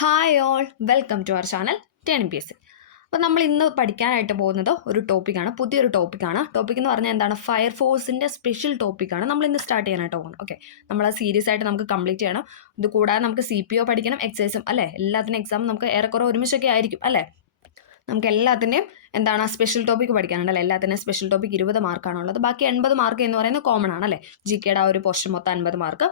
Hi all, welcome to our channel TNPSC. അപ്പോൾ നമ്മൾ ഇന്ന് പഠിക്കാനായിട്ട് പോകുന്നത് ഒരു ടോപ്പിക്കാണ്, പുതിയൊരു ടോപ്പിക്കാണ്. ടോപ്പിക് എന്ന് പറഞ്ഞാൽ എന്താണ്? ഫയർഫോഴ്സിൻ്റെ സ്പെഷ്യൽ ടോപ്പിക്കാണ് നമ്മൾ ഇന്ന് സ്റ്റാർട്ട് ചെയ്യാനായിട്ട് പോകുന്നത്. ഓക്കെ, നമ്മൾ സീരീസ് ആയിട്ട് നമുക്ക് കംപ്ലീറ്റ് ചെയ്യണം. ഇത് കൂടാതെ നമുക്ക് CPO പഠിക്കണം, എക്സൈസും അല്ലേ. എല്ലാത്തിനും എക്സാം നമുക്ക് ഏറെക്കുറെ ഒരുമിച്ചൊക്കെ ആയിരിക്കും അല്ലേ. നമുക്ക് എല്ലാത്തിൻ്റെയും എന്താണ് സ്പെഷ്യൽ ടോപ്പിക്ക് പഠിക്കാനുണ്ടല്ലോ. എല്ലാത്തിൻ്റെയും സ്പെഷ്യൽ ടോപ്പിക്ക് 20 മാർക്കാണുള്ളത്. ബാക്കി 80 മാർക്ക് എന്ന് പറയുന്നത് കോമൺ ആണ് അല്ലേ. GKയുടെ ആ ഒരു പോർഷൻ മൊത്തം 50 മാർക്ക്.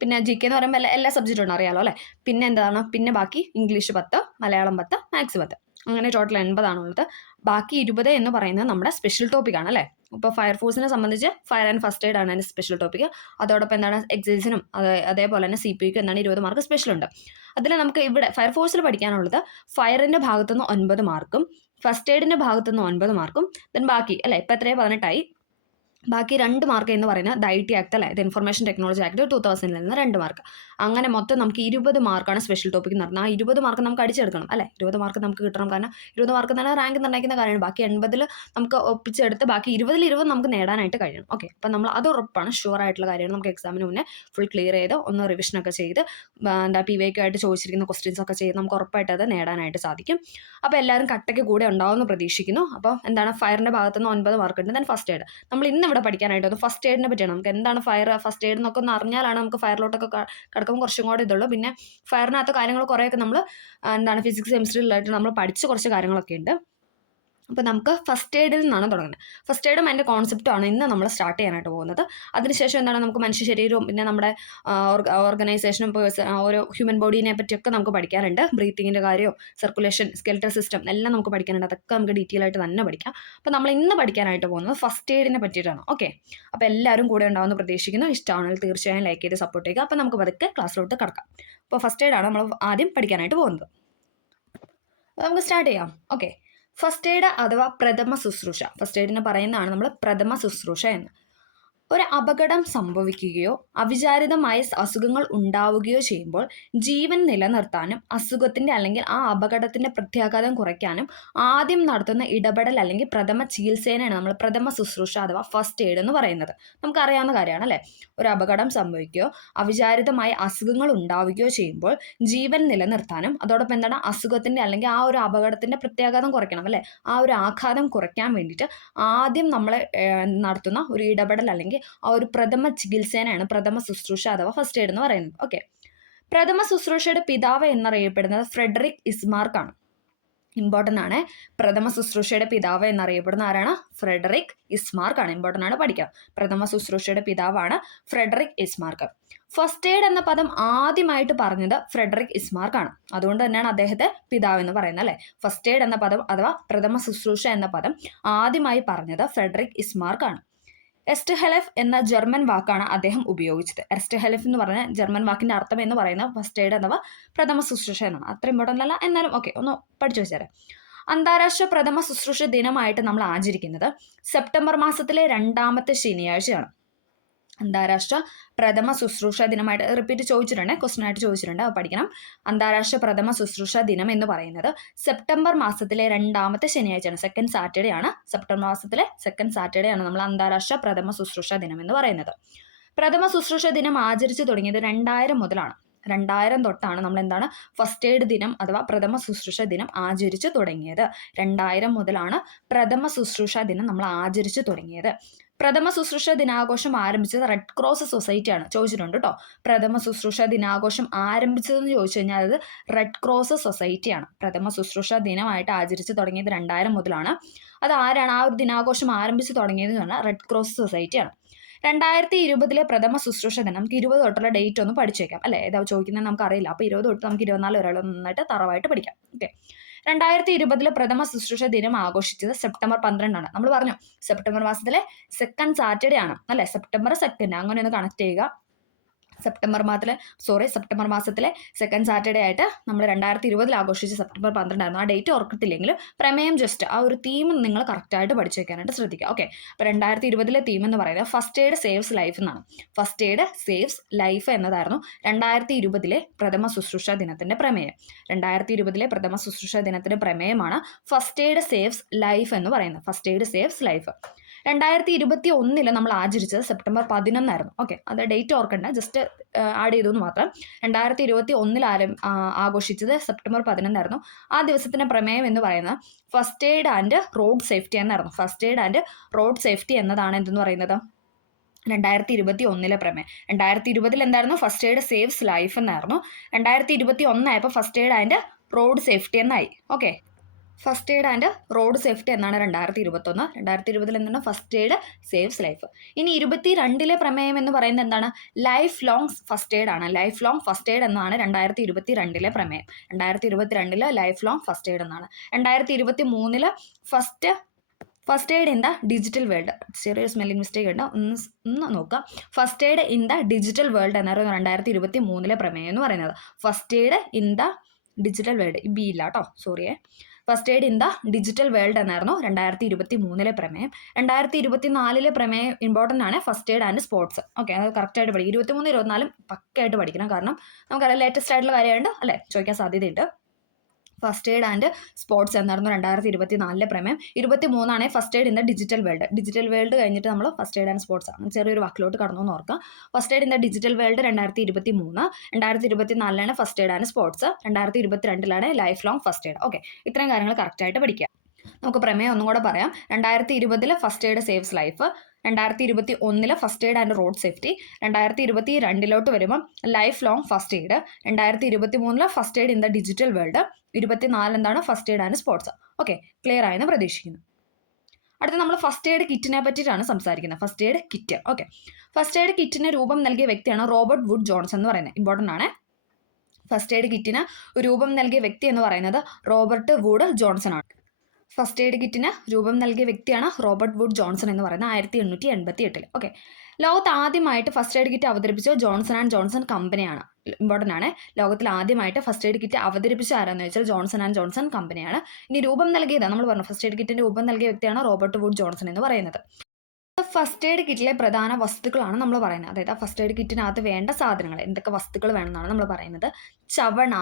പിന്നെ GK എന്ന് പറയുമ്പോൾ എല്ലാ സബ്ജക്റ്റും ഉണ്ട്, അറിയാലോ അല്ലേ. പിന്നെ എന്താണ്, പിന്നെ ബാക്കി ഇംഗ്ലീഷ് 10, മലയാളം 10, മാത്സ് 10, അങ്ങനെ ടോട്ടൽ 80 ആണുള്ളത്. ബാക്കി 20 എന്ന് പറയുന്നത് നമ്മുടെ സ്പെഷ്യൽ ടോപ്പിക്കാണ് അല്ലേ. ഇപ്പോൾ ഫയർഫോഴ്സിനെ സംബന്ധിച്ച് ഫയർ ആൻഡ് ഫസ്റ്റ് എയ്ഡ് ആണ് അതിൻ്റെ സ്പെഷ്യൽ ടോപ്പിക്ക്. അതോടൊപ്പം എന്താണ് എക്സൈസിനും അതേപോലെ തന്നെ CPOയ്ക്കും എന്താണ് 20 മാർക്ക് സ്പെഷ്യൽ ഉണ്ട്. അതിൽ നമുക്ക് ഇവിടെ ഫയർഫോഴ്സിൽ പഠിക്കാനുള്ളത് ഫയറിൻ്റെ ഭാഗത്തുനിന്ന് 9 മാർക്കും ഫസ്റ്റ് എയ്ഡിൻ്റെ ഭാഗത്തുനിന്ന് 9 മാർക്കും ദെൻ ബാക്കി അല്ലേ ഇപ്പം എത്രയും 18ആയി. ബാക്കി 2 മാർക്ക് എന്ന് പറയുന്നത് ദ IT ആക്ട് അല്ലേ, ദ ഇൻഫർമേഷൻ ടെക്നോളജി ആക്ട് 2000 നിന്ന് 2 മാർക്ക്. അങ്ങനെ മൊത്തം നമുക്ക് 20 മാർക്കാണ് സ്പെഷ്യൽ ടോപ്പിക്ക് എന്ന് പറഞ്ഞാൽ. ആ 20 മാർക്ക് നമുക്ക് അടിച്ചെടുക്കണം അല്ലേ. 20 മാർക്ക് നമുക്ക് കിട്ടണം, കാരണം 20 മാർക്ക് തന്നെ റാങ്ക് നിർണ്ണയിക്കുന്ന കാര്യമാണ്. ബാക്കി 80 നമുക്ക് ഒപ്പിച്ചെടുത്ത് ബാക്കി 20 നമുക്ക് നേടാനായിട്ട് കഴിയണം. ഓക്കെ, അപ്പം നമ്മൾ അത് ഉറപ്പാണ്, ഷുവർ ആയിട്ടുള്ള കാര്യമാണ്. നമുക്ക് എക്സാമിന് മുന്നേ ഫുൾ ക്ലിയർ ചെയ്ത് ഒന്ന് റിവിഷനൊക്കെ ചെയ്ത് PVK ആയിട്ട് ചോദിച്ചിരിക്കുന്ന ക്വസ്റ്റ്യൻസ് ഒക്കെ ചെയ്ത് നമുക്ക് ഉറപ്പായിട്ട് അത് നേടാനായിട്ട് സാധിക്കും. അപ്പോൾ എല്ലാവരും കട്ടയ്ക്ക് കൂടെ ഉണ്ടാവുമെന്ന് പ്രതീക്ഷിക്കുന്നു. അപ്പോൾ എന്താണ് ഫയറിൻ്റെ ഭാഗത്തുനിന്ന് 9 മാർക്ക് ഉണ്ട്. ദെൻ ഫസ്റ്റ് എയ്ഡ് നമ്മൾ ഇന്ന് ഇവിടെ പഠിക്കാനായിട്ട് ഫസ്റ്റ് എയ്ഡിനെ പറ്റിയാണ്. നമുക്ക് എന്താണ് ഫയർ, ഫസ്റ്റ് എയ്ഡ് എന്നൊക്കെ ഒന്ന് അറിഞ്ഞാലാണ് നമുക്ക് ഫയറിലോട്ടൊക്കെ കിടക്കുമ്പോൾ കുറച്ചും കൂടെ ഇതുള്ളൂ. പിന്നെ ഫയറിനകത്ത് കാര്യങ്ങൾ കുറേയൊക്കെ നമ്മൾ എന്താണ് ഫിസിക്സ് കെമിസ്ട്രിയിലായിട്ട് നമ്മൾ പഠിച്ച കുറച്ച് കാര്യങ്ങളൊക്കെ ഉണ്ട്. അപ്പോൾ നമുക്ക് ഫസ്റ്റ് എയ്ഡിൽ നിന്നാണ് തുടങ്ങുന്നത്. ഫസ്റ്റ് എയ്ഡും അതിൻ്റെ കോൺസെപ്റ്റാണ് ഇന്ന് നമ്മൾ സ്റ്റാർട്ട് ചെയ്യാനായിട്ട് പോകുന്നത്. അതിനുശേഷം എന്താണ് നമുക്ക് മനുഷ്യ ശരീരവും പിന്നെ നമ്മുടെ ഓർഗനൈസേഷനും ഓരോ ഹ്യൂമൻ ബോഡീനെ പറ്റിയൊക്കെ നമുക്ക് പഠിക്കാനുണ്ട്. ബ്രീത്തിങ്ങിൻ്റെ കാര്യവും സർക്കുലേഷൻ, സ്കെൽറ്റൽ സിസ്റ്റം എല്ലാം നമുക്ക് പഠിക്കാനുണ്ട്. അതൊക്കെ നമുക്ക് ഡീറ്റെയിൽ ആയിട്ട് തന്നെ പഠിക്കാം. അപ്പോൾ നമ്മൾ ഇന്ന് പഠിക്കാനായിട്ട് പോകുന്നത് ഫസ്റ്റ് എയ്ഡിനെ പറ്റിയിട്ടാണ്. ഓക്കെ, അപ്പോൾ എല്ലാവരും കൂടെ ഉണ്ടാവുമെന്ന് പ്രതീക്ഷിക്കുന്നു. ഇഷ്ടമാണെങ്കിൽ തീർച്ചയായും ലൈക്ക് ചെയ്ത് സപ്പോർട്ട് ചെയ്യുക. അപ്പോൾ നമുക്ക് പതുക്കെ ക്ലാസ്സിലോട്ട് കിടക്കാം. അപ്പോൾ ഫസ്റ്റ് എയ്ഡാണ് നമ്മൾ ആദ്യം പഠിക്കാനായിട്ട് പോകുന്നത്. അപ്പോൾ നമുക്ക് സ്റ്റാർട്ട് ചെയ്യാം. ഓക്കെ, ഫസ്റ്റ് എയ്ഡ് അഥവാ പ്രഥമ ശുശ്രൂഷ. ഫസ്റ്റ് എയ്ഡിന് പറയുന്നതാണ് നമ്മൾ പ്രഥമ ശുശ്രൂഷ എന്ന്. ഒരു അപകടം സംഭവിക്കുകയോ അവിചാരിതമായ അസുഖങ്ങൾ ഉണ്ടാവുകയോ ചെയ്യുമ്പോൾ ജീവൻ നിലനിർത്താനും അസുഖത്തിൻ്റെ അല്ലെങ്കിൽ ആ അപകടത്തിൻ്റെ പ്രത്യാഘാതം കുറയ്ക്കാനും ആദ്യം നടത്തുന്ന ഇടപെടൽ അല്ലെങ്കിൽ പ്രഥമ ചികിത്സേനെയാണ് നമ്മൾ പ്രഥമ ശുശ്രൂഷ അഥവാ ഫസ്റ്റ് എയ്ഡ് എന്ന് പറയുന്നത്. നമുക്കറിയാവുന്ന കാര്യമാണ് അല്ലേ. ഒരു അപകടം സംഭവിക്കുകയോ അവിചാരിതമായ അസുഖങ്ങൾ ഉണ്ടാവുകയോ ചെയ്യുമ്പോൾ ജീവൻ നിലനിർത്താനും അതോടൊപ്പം എന്താണ് അസുഖത്തിൻ്റെ അല്ലെങ്കിൽ ആ ഒരു അപകടത്തിൻ്റെ പ്രത്യാഘാതം കുറയ്ക്കണം അല്ലേ, ആ ഒരു ആഘാതം കുറയ്ക്കാൻ വേണ്ടിയിട്ട് ആദ്യം നമ്മൾ നടത്തുന്ന ഒരു ഇടപെടൽ അല്ലെങ്കിൽ ആ ഒരു പ്രഥമ ചികിത്സേനെയാണ് പ്രഥമ ശുശ്രൂഷ അഥവാ ഫസ്റ്റ് എയ്ഡ് എന്ന് പറയുന്നത്. ഓക്കെ, പ്രഥമ ശുശ്രൂഷയുടെ പിതാവ് എന്നറിയപ്പെടുന്നത് ഫ്രെഡറിക് ഇസ്മാർക്ക് ആണ്. ഇമ്പോർട്ടൻ്റ് ആണ്. പ്രഥമ ശുശ്രൂഷയുടെ പിതാവ് എന്നറിയപ്പെടുന്ന ആരാണ്? ഫ്രെഡറിക് ഇസ്മാർക്ക് ആണ്. ഇമ്പോർട്ടൻ്റ് ആണ്, പഠിക്കാം. പ്രഥമ ശുശ്രൂഷയുടെ പിതാവാണ് ഫ്രെഡറിക് ഇസ്മാർക്ക്. ഫസ്റ്റ് എയ്ഡ് എന്ന പദം ആദ്യമായിട്ട് പറഞ്ഞത് ഫ്രെഡറിക് ഇസ്മാർക്ക് ആണ്. അതുകൊണ്ട് തന്നെയാണ് അദ്ദേഹത്തെ പിതാവ് എന്ന് പറയുന്നത് അല്ലേ. ഫസ്റ്റ് എയ്ഡ് എന്ന പദം അഥവാ പ്രഥമ ശുശ്രൂഷ എന്ന പദം ആദ്യമായി പറഞ്ഞത് ഫ്രെഡറിക് ഇസ്മാർക്ക് ആണ്. എസ്റ്റ്ഹെലഫ് എന്ന ജർമ്മൻ വാക്കാണ് അദ്ദേഹം ഉപയോഗിച്ചത്. എസ്റ്റ്ഹെലഫ് എന്ന് പറഞ്ഞ ജർമ്മൻ വാക്കിന്റെ അർത്ഥം എന്ന് പറയുന്നത് ഫസ്റ്റ് എയ്ഡ് അഥവാ പ്രഥമ ശുശ്രൂഷ എന്നാണ്. അത്ര ഇമ്പോർട്ടൻ്റ് അല്ല, എന്നാലും ഓക്കെ ഒന്ന് പഠിച്ചു വെച്ചാൽ. അന്താരാഷ്ട്ര പ്രഥമ ശുശ്രൂഷ ദിനമായിട്ട് നമ്മൾ ആചരിക്കുന്നത് സെപ്റ്റംബർ മാസത്തിലെ 2ാമത്തെ ശനിയാഴ്ചയാണ്. അന്താരാഷ്ട്ര പ്രഥമ ശുശ്രൂഷ ദിനമായിട്ട് റിപ്പീറ്റ് ചോദിച്ചിട്ടുണ്ട്, ക്വസ്റ്റൻ ആയിട്ട് ചോദിച്ചിട്ടുണ്ട്, അത് പഠിക്കണം. അന്താരാഷ്ട്ര പ്രഥമ ശുശ്രൂഷ ദിനം എന്ന് പറയുന്നത് സെപ്റ്റംബർ മാസത്തിലെ 2ാമത്തെ ശനിയാഴ്ചയാണ്, സെക്കൻഡ് സാറ്റർഡേ ആണ്. സെപ്റ്റംബർ മാസത്തിലെ സെക്കൻഡ് സാറ്റർഡേ ആണ് നമ്മൾ അന്താരാഷ്ട്ര പ്രഥമ ശുശ്രൂഷ ദിനം എന്ന് പറയുന്നത്. പ്രഥമ ശുശ്രൂഷ ദിനം ആചരിച്ചു തുടങ്ങിയത് 2000 മുതലാണ്. 2000 തൊട്ടാണ് നമ്മൾ എന്താണ് ഫസ്റ്റ് എയ്ഡ് ദിനം അഥവാ പ്രഥമ ശുശ്രൂഷ ദിനം ആചരിച്ചു തുടങ്ങിയത്. 2000 മുതലാണ് പ്രഥമ ശുശ്രൂഷ ദിനം നമ്മൾ ആചരിച്ചു തുടങ്ങിയത്. പ്രഥമ ശുശ്രൂഷ ദിനാഘോഷം ആരംഭിച്ചത് റെഡ് ക്രോസ് സൊസൈറ്റിയാണ്. ചോദിച്ചിട്ടുണ്ട് കേട്ടോ. പ്രഥമ ശുശ്രൂഷ ദിനാഘോഷം ആരംഭിച്ചതെന്ന് ചോദിച്ചു കഴിഞ്ഞാൽ അത് റെഡ് ക്രോസ് സൊസൈറ്റിയാണ്. പ്രഥമ ശുശ്രൂഷ ദിനമായിട്ട് ആചരിച്ചു തുടങ്ങിയത് 2000 മുതലാണ്. അത് ആരാണ് ആ ഒരു ദിനാഘോഷം ആരംഭിച്ചു തുടങ്ങിയത് എന്ന് പറഞ്ഞാൽ റെഡ് ക്രോസ് സൊസൈറ്റിയാണ്. 2020 പ്രഥമ ശുശ്രൂഷ ദിനം നമുക്ക് 20 തൊട്ടുള്ള ഡേറ്റ് ഒന്ന് പഠിച്ചേക്കാം അല്ലേ. ഏതാ ചോദിക്കുന്നത് നമുക്ക് അറിയില്ല. അപ്പോൾ 20 തൊട്ട് നമുക്ക് 24 വരെ നന്നായിട്ട് തറവായിട്ട് പഠിക്കാം. ഓക്കെ, 2020 പ്രഥമ ശുശ്രൂഷ ദിനം ആഘോഷിച്ചത് സെപ്റ്റംബർ 12 ആണ്. നമ്മൾ പറഞ്ഞു സെപ്റ്റംബർ മാസത്തിലെ സെക്കൻഡ് സാറ്റർഡേ ആണ് അല്ലേ. സെപ്റ്റംബർ 2 അങ്ങനെ ഒന്ന് കണക്ട് ചെയ്യുക. സെപ്റ്റംബർ മാസത്തിലെ സെക്കൻഡ് സാറ്റർഡേ ആയിട്ട് നമ്മൾ 2020 ആഘോഷിച്ച സെപ്റ്റംബർ 12 ആയിരുന്നു. ആ ഡേറ്റ് ഓർക്കത്തില്ലെങ്കിലും പ്രമേയം ജസ്റ്റ് ആ ഒരു തീം നിങ്ങൾ കറക്റ്റായിട്ട് പഠിച്ചു വെക്കാനായിട്ട് ശ്രദ്ധിക്കുക. ഓക്കെ, അപ്പോൾ 2020 തീം എന്ന് പറയുന്നത് ഫസ്റ്റ് എയ്ഡ് സേവ്സ് ലൈഫ് എന്നാണ്. ഫസ്റ്റ് എയ്ഡ് സേവ്സ് ലൈഫ് എന്നതായിരുന്നു 2020 പ്രഥമ ശുശ്രൂഷ ദിനത്തിൻ്റെ പ്രമേയം. 2020 പ്രഥമ ശുശ്രൂഷ ദിനത്തിൻ്റെ പ്രമേയമാണ് ഫസ്റ്റ് എയ്ഡ് സേവ്സ് ലൈഫ് എന്ന് പറയുന്നത്. First aid saves life. 2021 നമ്മൾ ആചരിച്ചത് സെപ്റ്റംബർ 11 ഓക്കെ, അത് ഡേറ്റ് ഓർക്കണ്ട, ജസ്റ്റ് ആഡ് ചെയ്തു എന്ന് മാത്രം. 2021 ആഘോഷിച്ചത് സെപ്റ്റംബർ 11 ആ ദിവസത്തിന്റെ പ്രമേയം എന്ന് പറയുന്നത് first aid and road safety എന്നായിരുന്നു. First aid and road safety എന്നതാണ് എന്തെന്ന് പറയുന്നത് 2021 പ്രമേയം. 2020 എന്തായിരുന്നു? ഫസ്റ്റ് എയ്ഡ് സേവ്സ് ലൈഫ് എന്നായിരുന്നു. 2021 ആയപ്പോൾ first aid and road safety എന്നായി. Okay, first aid and road safety എന്നാണ് 2021. 2020 എന്താണ്? First aid saves life. ഇനി 2022 പ്രമേയം എന്ന് പറയുന്നത് എന്താണ്? ലൈഫ് ലോങ് ഫസ്റ്റ് എയ്ഡ് ആണ്. ലൈഫ് ലോങ് ഫസ്റ്റ് എയ്ഡ് എന്നാണ് 2022 പ്രമേയം. 2022 ലൈഫ് ലോങ് ഫസ്റ്റ് എയ്ഡ് എന്നാണ്. 2023 first aid in the digital world. ചെറിയൊരു സ്മെല്ലിംഗ് മിസ്റ്റേക്ക് ഉണ്ട്, ഒന്ന് നോക്കാം. First aid in the digital world എന്നായിരുന്നു 2023 പ്രമേയം എന്ന് പറയുന്നത്. First aid in the digital world, B ഇല്ല കേട്ടോ, സോറിയേ. First aid in the digital world എന്നായിരുന്നു 2023 പ്രമേയം. 2024 പ്രമേയം ഇമ്പോർട്ടൻ്റ് ആണ്, first aid and sports. Okay, അത് കറക്റ്റായിട്ട് പഠിക്കും. 23, 24 പക്കയായിട്ട് പഠിക്കണം, കാരണം നമുക്കറിയാം ലേറ്റസ്റ്റ് ആയിട്ടുള്ള കാര്യമുണ്ട് അല്ലേ, ചോദിക്കാൻ സാധ്യതയുണ്ട്. ഫസ്റ്റ് എയ്ഡ് ആൻഡ് സ്പോർട്സ് എന്നായിരുന്നു 2024 പ്രമേയം. 23 first aid in the digital world. Digital world കഴിഞ്ഞിട്ട് നമ്മൾ ഫസ്റ്റ് എയ്ഡ് ആൻഡ് സ്പോർട്സ് ആണ്, ചെറിയൊരു വാക്കിലോട്ട് കടന്നു എന്ന് ഓർക്കാം. First aid in the digital world 2023. 2024 first aid and sports. 2022 life long first aid. Okay, ഇത്രയും കാര്യങ്ങൾ കറക്റ്റായിട്ട് പഠിക്കുക. നമുക്ക് പ്രമേയം ഒന്നും കൂടെ പറയാം. 2020 first aid saves life. 2021 first aid and road safety. 2022 വരുമ്പം life long first aid. 2023 first aid in the digital world. 24 എന്താണ്? First aid and sports. Okay, clear ആയെന്ന് പ്രതീക്ഷിക്കുന്നു. അടുത്ത നമ്മൾ ഫസ്റ്റ് എയ്ഡ് കിറ്റിനെ പറ്റിയിട്ടാണ് സംസാരിക്കുന്നത്. First aid kit. Okay, first aid കിറ്റിന് രൂപം നൽകിയ വ്യക്തിയാണ് റോബർട്ട് വുഡ് ജോൺസൺ എന്ന് പറയുന്നത്. ഇമ്പോർട്ടൻ്റ് ആണ്. ഫസ്റ്റ് എയ്ഡ് കിറ്റിന് രൂപം നൽകിയ വ്യക്തി എന്ന് പറയുന്നത് റോബർട്ട് വുഡ് ജോൺസൺ ആണ്. ഫസ്റ്റ് എയ്ഡ് കിറ്റിന് രൂപം നൽകിയ വ്യക്തിയാണ് റോബർട്ട് വുഡ് ജോൺസൺ എന്ന് പറയുന്നത് 1888. ഓക്കെ, ലോകത്ത് ആദ്യമായിട്ട് ഫസ്റ്റ് എയ്ഡ് കിറ്റ് അവതരിപ്പിച്ച ജോൺസൺ ആൻഡ് ജോൺസൺ കമ്പനിയാണ്. ഇമ്പോർട്ടൻ്റ് ആണ്. ലോകത്തിൽ ആദ്യമായിട്ട് ഫസ്റ്റ് എയ്ഡ് കിറ്റ് അവതരിപ്പിച്ച ആരാന്ന് വെച്ചാൽ ജോൺസൺ ആൻഡ് ജോൺസൺ കമ്പനിയാണ്. ഇനി രൂപം നൽകിയത് നമ്മൾ പറഞ്ഞു, ഫസ്റ്റ് എയ്ഡ് കിറ്റിന്റെ രൂപം നൽകിയ വ്യക്തിയാണ് റോബർട്ട് വുഡ് ജോൺസൺ എന്ന് പറയുന്നത്. ഫസ്റ്റ് എയ്ഡ് കിറ്റിലെ പ്രധാന വസ്തുക്കളാണ് നമ്മൾ പറയുന്നത്. അതായത് ഫസ്റ്റ് എയ്ഡ് കിറ്റിനകത്ത് വേണ്ട സാധനങ്ങൾ, എന്തൊക്കെ വസ്തുക്കൾ വേണമെന്നാണ് നമ്മൾ പറയുന്നത്. ചവണ,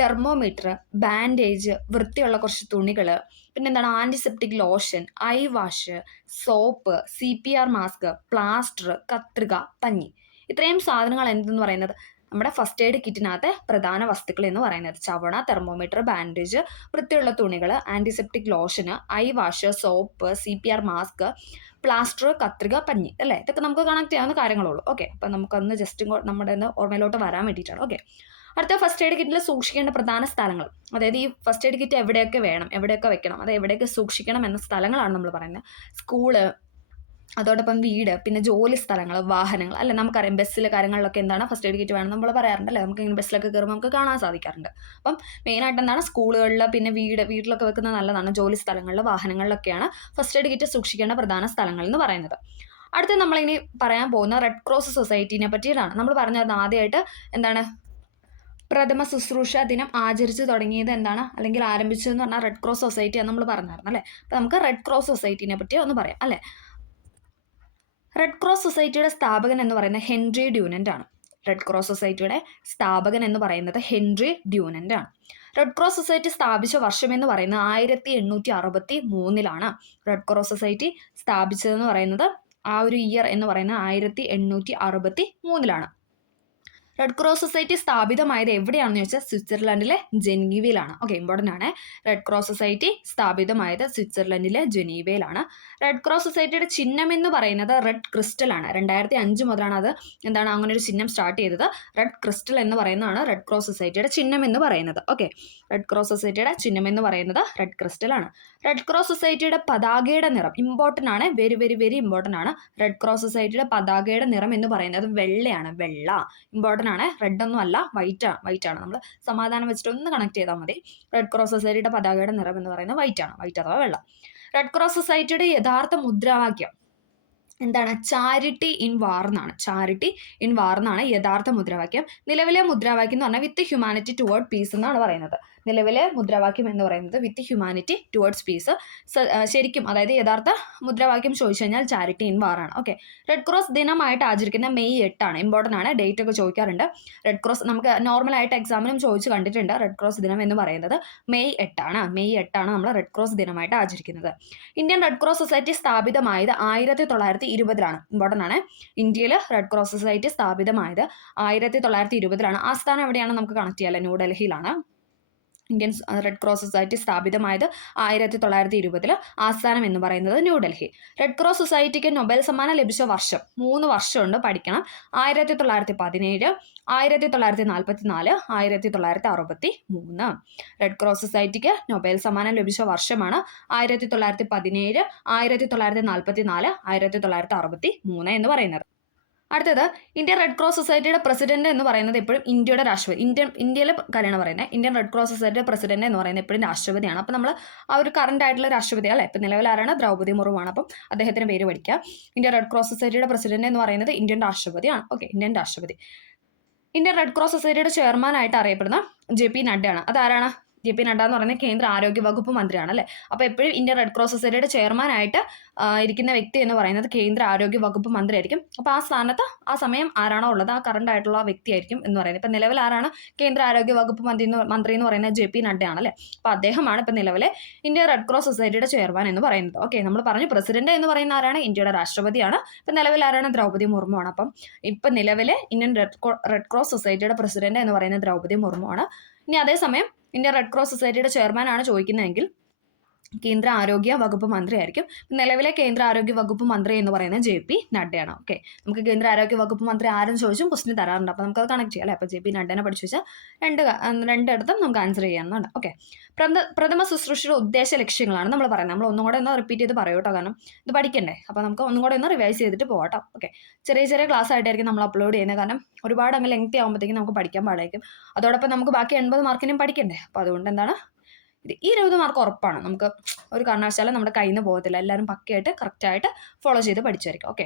തെർമോമീറ്റർ, ബാൻഡേജ്, വൃത്തിയുള്ള കുറച്ച് തുണികൾ, പിന്നെ എന്താണ് antiseptic lotion, I wash, soap, CPR mask, plaster, കത്രിക, പഞ്ഞി. ഇത്രയും സാധനങ്ങൾ എന്തെന്ന് പറയുന്നത് നമ്മുടെ ഫസ്റ്റ് എയ്ഡ് കിറ്റിനകത്തെ പ്രധാന വസ്തുക്കൾ എന്ന് പറയുന്നത്. ചവണ, തെർമോമീറ്റർ, ബാൻഡേജ്, വൃത്തിയുള്ള തുണികൾ, antiseptic lotion, I wash, soap, CPR mask, plaster, കത്രിക, പഞ്ഞി അല്ലേ. ഇതൊക്കെ നമുക്ക് കണക്ട് ചെയ്യാവുന്ന കാര്യങ്ങളുള്ളൂ. ഓക്കെ, അപ്പം നമുക്കൊന്ന് ജസ്റ്റ് നമ്മുടെ ഓർമ്മയിലോട്ട് വരാൻ വേണ്ടിയിട്ടാണ്. ഓക്കെ, അടുത്ത ഫസ്റ്റ് എയ്ഡ് കിറ്റിൽ സൂക്ഷിക്കേണ്ട പ്രധാന സ്ഥലങ്ങൾ, അതായത് ഈ ഫസ്റ്റ് എയ്ഡ് കിറ്റ് എവിടെയൊക്കെ വേണം, എവിടെയൊക്കെ വെക്കണം, അത് എവിടെയൊക്കെ സൂക്ഷിക്കണം എന്ന സ്ഥലങ്ങളാണ് നമ്മൾ പറയുന്നത്. സ്കൂള്, അതോടൊപ്പം വീട്, പിന്നെ ജോലി സ്ഥലങ്ങൾ, വാഹനങ്ങൾ അല്ലെ. നമുക്കറിയാം ബസ്സിലെ കാര്യങ്ങളിലൊക്കെ എന്താണ് ഫസ്റ്റ് എയ്ഡ് കിറ്റ് വേണം നമ്മൾ പറയാറുണ്ട് അല്ലേ. നമുക്ക് ഇങ്ങനെ ബസ്സിലൊക്കെ കയറുമ്പോൾ നമുക്ക് കാണാൻ സാധിക്കാറുണ്ട്. അപ്പം മെയിനായിട്ട് എന്താണ് സ്കൂളുകളിൽ, പിന്നെ വീട്ടിലൊക്കെ വെക്കുന്നത് നല്ലതാണ്. ജോലി സ്ഥലങ്ങളിൽ, വാഹനങ്ങളിലൊക്കെയാണ് ഫസ്റ്റ് എയ്ഡ് കിറ്റ് സൂക്ഷിക്കേണ്ട പ്രധാന സ്ഥലങ്ങൾ എന്ന് പറയുന്നത്. അടുത്ത നമ്മളിനി പറയാൻ പോകുന്ന റെഡ് ക്രോസ് സൊസൈറ്റീനെ പറ്റിയിട്ടാണ്. നമ്മൾ പറഞ്ഞത് ആദ്യമായിട്ട് എന്താണ് പ്രഥമ ശുശ്രൂഷ ദിനം ആചരിച്ച് തുടങ്ങിയത് എന്താണ്, അല്ലെങ്കിൽ ആരംഭിച്ചതെന്ന് പറഞ്ഞാൽ റെഡ് ക്രോസ് സൊസൈറ്റിയാണ് നമ്മൾ പറഞ്ഞായിരുന്നു അല്ലേ. അപ്പം നമുക്ക് റെഡ് ക്രോസ് സൊസൈറ്റീനെ പറ്റി ഒന്ന് പറയാം അല്ലേ. റെഡ് ക്രോസ് സൊസൈറ്റിയുടെ സ്ഥാപകൻ എന്ന് പറയുന്നത് ഹെൻറി ഡ്യൂനൻ്റ് ആണ്. റെഡ് ക്രോസ് സൊസൈറ്റിയുടെ സ്ഥാപകൻ എന്ന് പറയുന്നത് ഹെൻറി ഡ്യൂനൻ്റ് ആണ്. റെഡ് ക്രോസ് സൊസൈറ്റി സ്ഥാപിച്ച വർഷം എന്ന് പറയുന്നത് 1863 റെഡ് ക്രോസ് സൊസൈറ്റി സ്ഥാപിച്ചതെന്ന് പറയുന്നത് ആ ഒരു ഇയർ എന്ന് പറയുന്നത് 1863. റെഡ് ക്രോസ് സൊസൈറ്റി സ്ഥാപിതമായത് എവിടെയാണെന്ന് ചോദിച്ചാൽ സ്വിറ്റ്സർലൻഡിലെ ജനീവയിലാണ്. ഓക്കെ, ഇമ്പോർട്ടൻ്റ് ആണ്. റെഡ് ക്രോസ് സൊസൈറ്റി സ്ഥാപിതമായത് സ്വിറ്റ്സർലൻഡിലെ ജനീവയിലാണ്. റെഡ് ക്രോസ് സൊസൈറ്റിയുടെ ചിഹ്നം എന്ന് പറയുന്നത് റെഡ് ക്രിസ്റ്റൽ ആണ്. 2005 മുതലാണ് അത് എന്താണ് അങ്ങനെ ഒരു ചിഹ്നം സ്റ്റാർട്ട് ചെയ്തത്. റെഡ് ക്രിസ്റ്റൽ എന്ന് പറയുന്നതാണ് റെഡ് ക്രോസ് സൊസൈറ്റിയുടെ ചിഹ്നം എന്ന് പറയുന്നത്. ഓക്കെ, റെഡ് ക്രോസ് സൊസൈറ്റിയുടെ ചിഹ്നം എന്ന് പറയുന്നത് റെഡ് ക്രിസ്റ്റൽ ആണ്. റെഡ് ക്രോസ് സൊസൈറ്റിയുടെ പതാകയുടെ നിറം ഇമ്പോർട്ടൻ്റ് ആണ്, വെരി വെരി വെരി ഇമ്പോർട്ടൻ്റ് ആണ്. റെഡ് ക്രോസ് സൊസൈറ്റിയുടെ പതാകയുടെ നിറം എന്ന് പറയുന്നത് വെള്ളയാണ്. വെള്ള ഇമ്പോർട്ടൻ്റ് ആണ്. റെഡ് ഒന്നും അല്ല, വൈറ്റ് ആണ്. നമ്മൾ സമാധാനം വെച്ചിട്ട് ഒന്ന് കണക്ട് ചെയ്താൽ മതി. റെഡ് ക്രോസ് സൊസൈറ്റിയുടെ പതാകയുടെ നിറം എന്ന് പറയുന്നത് വൈറ്റ് ആണ്, വൈറ്റ് അഥവാ വെള്ള. റെഡ് ക്രോസ് സൊസൈറ്റിയുടെ യഥാർത്ഥ മുദ്രാവാക്യം എന്താണ്? ചാരിറ്റി ഇൻ വാർ എന്നാണ്. ചാരിറ്റി ഇൻ വാർ എന്നാണ് യഥാർത്ഥ മുദ്രാവാക്യം. നിലവിലെ മുദ്രാവാക്യം എന്ന് പറഞ്ഞാൽ വിത്ത് ഹ്യൂമാനിറ്റി ടുവേർഡ് പീസ് എന്നാണ് പറയുന്നത്. നിലവിലെ മുദ്രാവാക്യം എന്ന് പറയുന്നത് വിത്ത് ഹ്യൂമാനിറ്റി ടുവേർഡ്സ് പീസ്. ശരിക്കും അതായത് യഥാർത്ഥ മുദ്രാവാക്യം ചോദിച്ചു കഴിഞ്ഞാൽ ചാരിറ്റി ഇൻ വാർ ആണ്. ഓക്കെ, റെഡ് ക്രോസ് ദിനമായിട്ട് ആചരിക്കുന്ന മെയ് 8 ഇമ്പോർട്ടൻ്റ് ആണ്, ഡേറ്റ് ഒക്കെ ചോദിക്കാറുണ്ട്. റെഡ് ക്രോസ് നമുക്ക് നോർമലായിട്ട് എക്സാമിനും ചോദിച്ചു കണ്ടിട്ടുണ്ട്. റെഡ് ക്രോസ് ദിനം എന്ന് പറയുന്നത് മെയ് 8 നമ്മൾ റെഡ് ക്രോസ് ദിനമായിട്ട് ആചരിക്കുന്നത്. ഇന്ത്യൻ റെഡ് ക്രോസ് സൊസൈറ്റി സ്ഥാപിതമായത് 1920 ഇമ്പോർട്ടൻ്റ് ആണ്. ഇന്ത്യയിൽ റെഡ് ക്രോസ് സൊസൈറ്റി സ്ഥാപിതമായത് 1920 ആസ്ഥാനം എവിടെയാണ് നമുക്ക് കണക്ട് ചെയ്യാം, ന്യൂഡൽഹിയിലാണ്. ഇന്ത്യൻ റെഡ് ക്രോസ് സൊസൈറ്റി സ്ഥാപിതമായത് 1920 ആസ്ഥാനം എന്ന് പറയുന്നത് ന്യൂഡൽഹി. റെഡ് ക്രോസ് സൊസൈറ്റിക്ക് നൊബേൽ സമ്മാനം ലഭിച്ച വർഷം 3 വർഷമുണ്ട്, പഠിക്കണം. 1917, 1944, 1963. റെഡ് ക്രോസ് സൊസൈറ്റിക്ക് നൊബേൽ സമ്മാനം ലഭിച്ച വർഷമാണ് 1917, 1944, 1963 എന്ന് പറയുന്നത്. അടുത്തത് ഇന്ത്യൻ റെഡ് ക്രോസ് സൊസൈറ്റിയുടെ പ്രസിഡന്റ് എന്ന് പറയുന്നത് എപ്പോഴും ഇന്ത്യയുടെ രാഷ്ട്രപതി. ഇന്ത്യയിലെ കാര്യമാണ് പറയുന്നത്. ഇന്ത്യൻ റെഡ് ക്രോസ് സൊസൈറ്റിയുടെ പ്രസിഡന്റ് എന്ന് പറയുന്നത് എപ്പോഴും രാഷ്ട്രപതിയാണ്. അപ്പം നമ്മൾ ആ ഒരു കറന്റ് ആയിട്ടുള്ള രാഷ്ട്രപതി അല്ലേ, ഇപ്പം നിലവിൽ ആരാണ്, ദ്രൗപദി മുർമുവാണ്. അപ്പം അദ്ദേഹത്തിന് പേര് പഠിക്കുക. ഇന്ത്യൻ റെഡ് ക്രോസ് സൊസൈറ്റിയുടെ പ്രസിഡന്റ് എന്ന് പറയുന്നത് ഇന്ത്യൻ രാഷ്ട്രപതിയാണ്. ഓക്കെ, ഇന്ത്യൻ രാഷ്ട്രപതി. ഇന്ത്യൻ റെഡ് ക്രോസ് സൊസൈറ്റിയുടെ ചെയർമാനായിട്ട് അറിയപ്പെടുന്ന JP നഡ്ഡയാണ്. അതാരാണ്? JP നഡ്ഡ എന്ന് പറയുന്നത് കേന്ദ്ര ആരോഗ്യ വകുപ്പ് മന്ത്രിയാണ് അല്ലേ. അപ്പോൾ എപ്പോഴും ഇന്ത്യൻ റെഡ് ക്രോസ് സൊസൈറ്റിയുടെ ചെയർമാനായിട്ട് ഇരിക്കുന്ന വ്യക്തി എന്ന് പറയുന്നത് കേന്ദ്ര ആരോഗ്യ വകുപ്പ് മന്ത്രി ആയിരിക്കും. അപ്പോൾ ആ സ്ഥാനത്ത് ആ സമയം ആരാണോ ഉള്ളത് ആ കറണ്ട് ആയിട്ടുള്ള വ്യക്തി ആയിരിക്കും എന്ന് പറയുന്നത്. ഇപ്പം നിലവിൽ ആരാണ് കേന്ദ്ര ആരോഗ്യ വകുപ്പ് മന്ത്രി എന്ന് പറയുന്നത്? JP നഡ്ഡയാണ് അല്ലേ. അപ്പോൾ അദ്ദേഹമാണ് ഇപ്പം നിലവിലെ ഇന്ത്യൻ റെഡ് ക്രോസ് സൊസൈറ്റിയുടെ ചെയർമാൻ എന്ന് പറയുന്നത്. ഓക്കെ, നമ്മൾ പറഞ്ഞു പ്രസിഡന്റ് എന്ന് പറയുന്ന ആരാണ്? ഇന്ത്യയുടെ രാഷ്ട്രപതിയാണ്. ഇപ്പം നിലവിൽ ആരാണ്? ദ്രൗപദി മുർമുവാണ്. അപ്പം ഇപ്പം നിലവിലെ ഇന്ത്യൻ റെഡ് ക്രോസ് സൊസൈറ്റിയുടെ പ്രസിഡന്റ് എന്ന് പറയുന്നത് ദ്രൗപദി മുർമുവാണ്. ഇനി അതേസമയം ഇന്ത്യൻ റെഡ് ക്രോസ് സൊസൈറ്റിയുടെ ചെയർമാൻ ആണ് ചോദിക്കുന്നതെങ്കിൽ കേന്ദ്ര ആരോഗ്യ വകുപ്പ് മന്ത്രി ആയിരിക്കും. നിലവിലെ കേന്ദ്ര ആരോഗ്യ വകുപ്പ് മന്ത്രി എന്ന് പറയുന്നത് JP നഡ്ഡയാണ്. ഓക്കെ, നമുക്ക് കേന്ദ്ര ആരോഗ്യ വകുപ്പ് മന്ത്രി ആരും ചോദിച്ചും ക്വസ്റ്റ്യൻ തരാറുണ്ട്. അപ്പോൾ നമുക്കത് കണക്ട് ചെയ്യാം അല്ലേ. അപ്പോൾ JP നഡ്ഡനെ പഠിച്ചു വെച്ചാൽ രണ്ടിടത്തും നമുക്ക് ആൻസർ ചെയ്യാവുന്നതാണ്. ഓക്കെ, പ്രഥമ ശുശ്രൂഷയുടെ ഉദ്ദേശ ലക്ഷ്യങ്ങളാണ് നമ്മൾ പറയുന്നത്. നമ്മൾ ഒന്നും കൂടെ ഒന്ന് റിപ്പീറ്റ് ചെയ്ത് പറയൂ കേട്ടോ, കാരണം ഇത് പഠിക്കണ്ടേ. അപ്പോൾ നമുക്ക് ഒന്നും കൂടെ ഒന്ന് റിവൈസ് ചെയ്തിട്ട് പോകാം. ഓക്കെ, ചെറിയ ക്ലാസ് ആയിട്ടായിരിക്കും നമ്മൾ അപ്ലോഡ് ചെയ്യുന്നത്, കാരണം ഒരുപാട് അങ്ങ് ലെങ്തി ആകുമ്പോഴത്തേക്കും നമുക്ക് പഠിക്കാൻ പാടായിരിക്കും. അതോടൊപ്പം നമുക്ക് ബാക്കി 80 മാർക്കിനും പഠിക്കണ്ടേ. അപ്പോൾ അതുകൊണ്ട് എന്താണ്, ഈ 20 മാർക്ക് ഉറപ്പാണ്, നമുക്ക് ഒരു കാരണവശാലും നമ്മുടെ കയ്യിൽ നിന്ന് പോകത്തില്ല. എല്ലാവരും പക്കയായിട്ട് കറക്റ്റായിട്ട് ഫോളോ ചെയ്ത് പഠിച്ചായിരിക്കും. ഓക്കെ,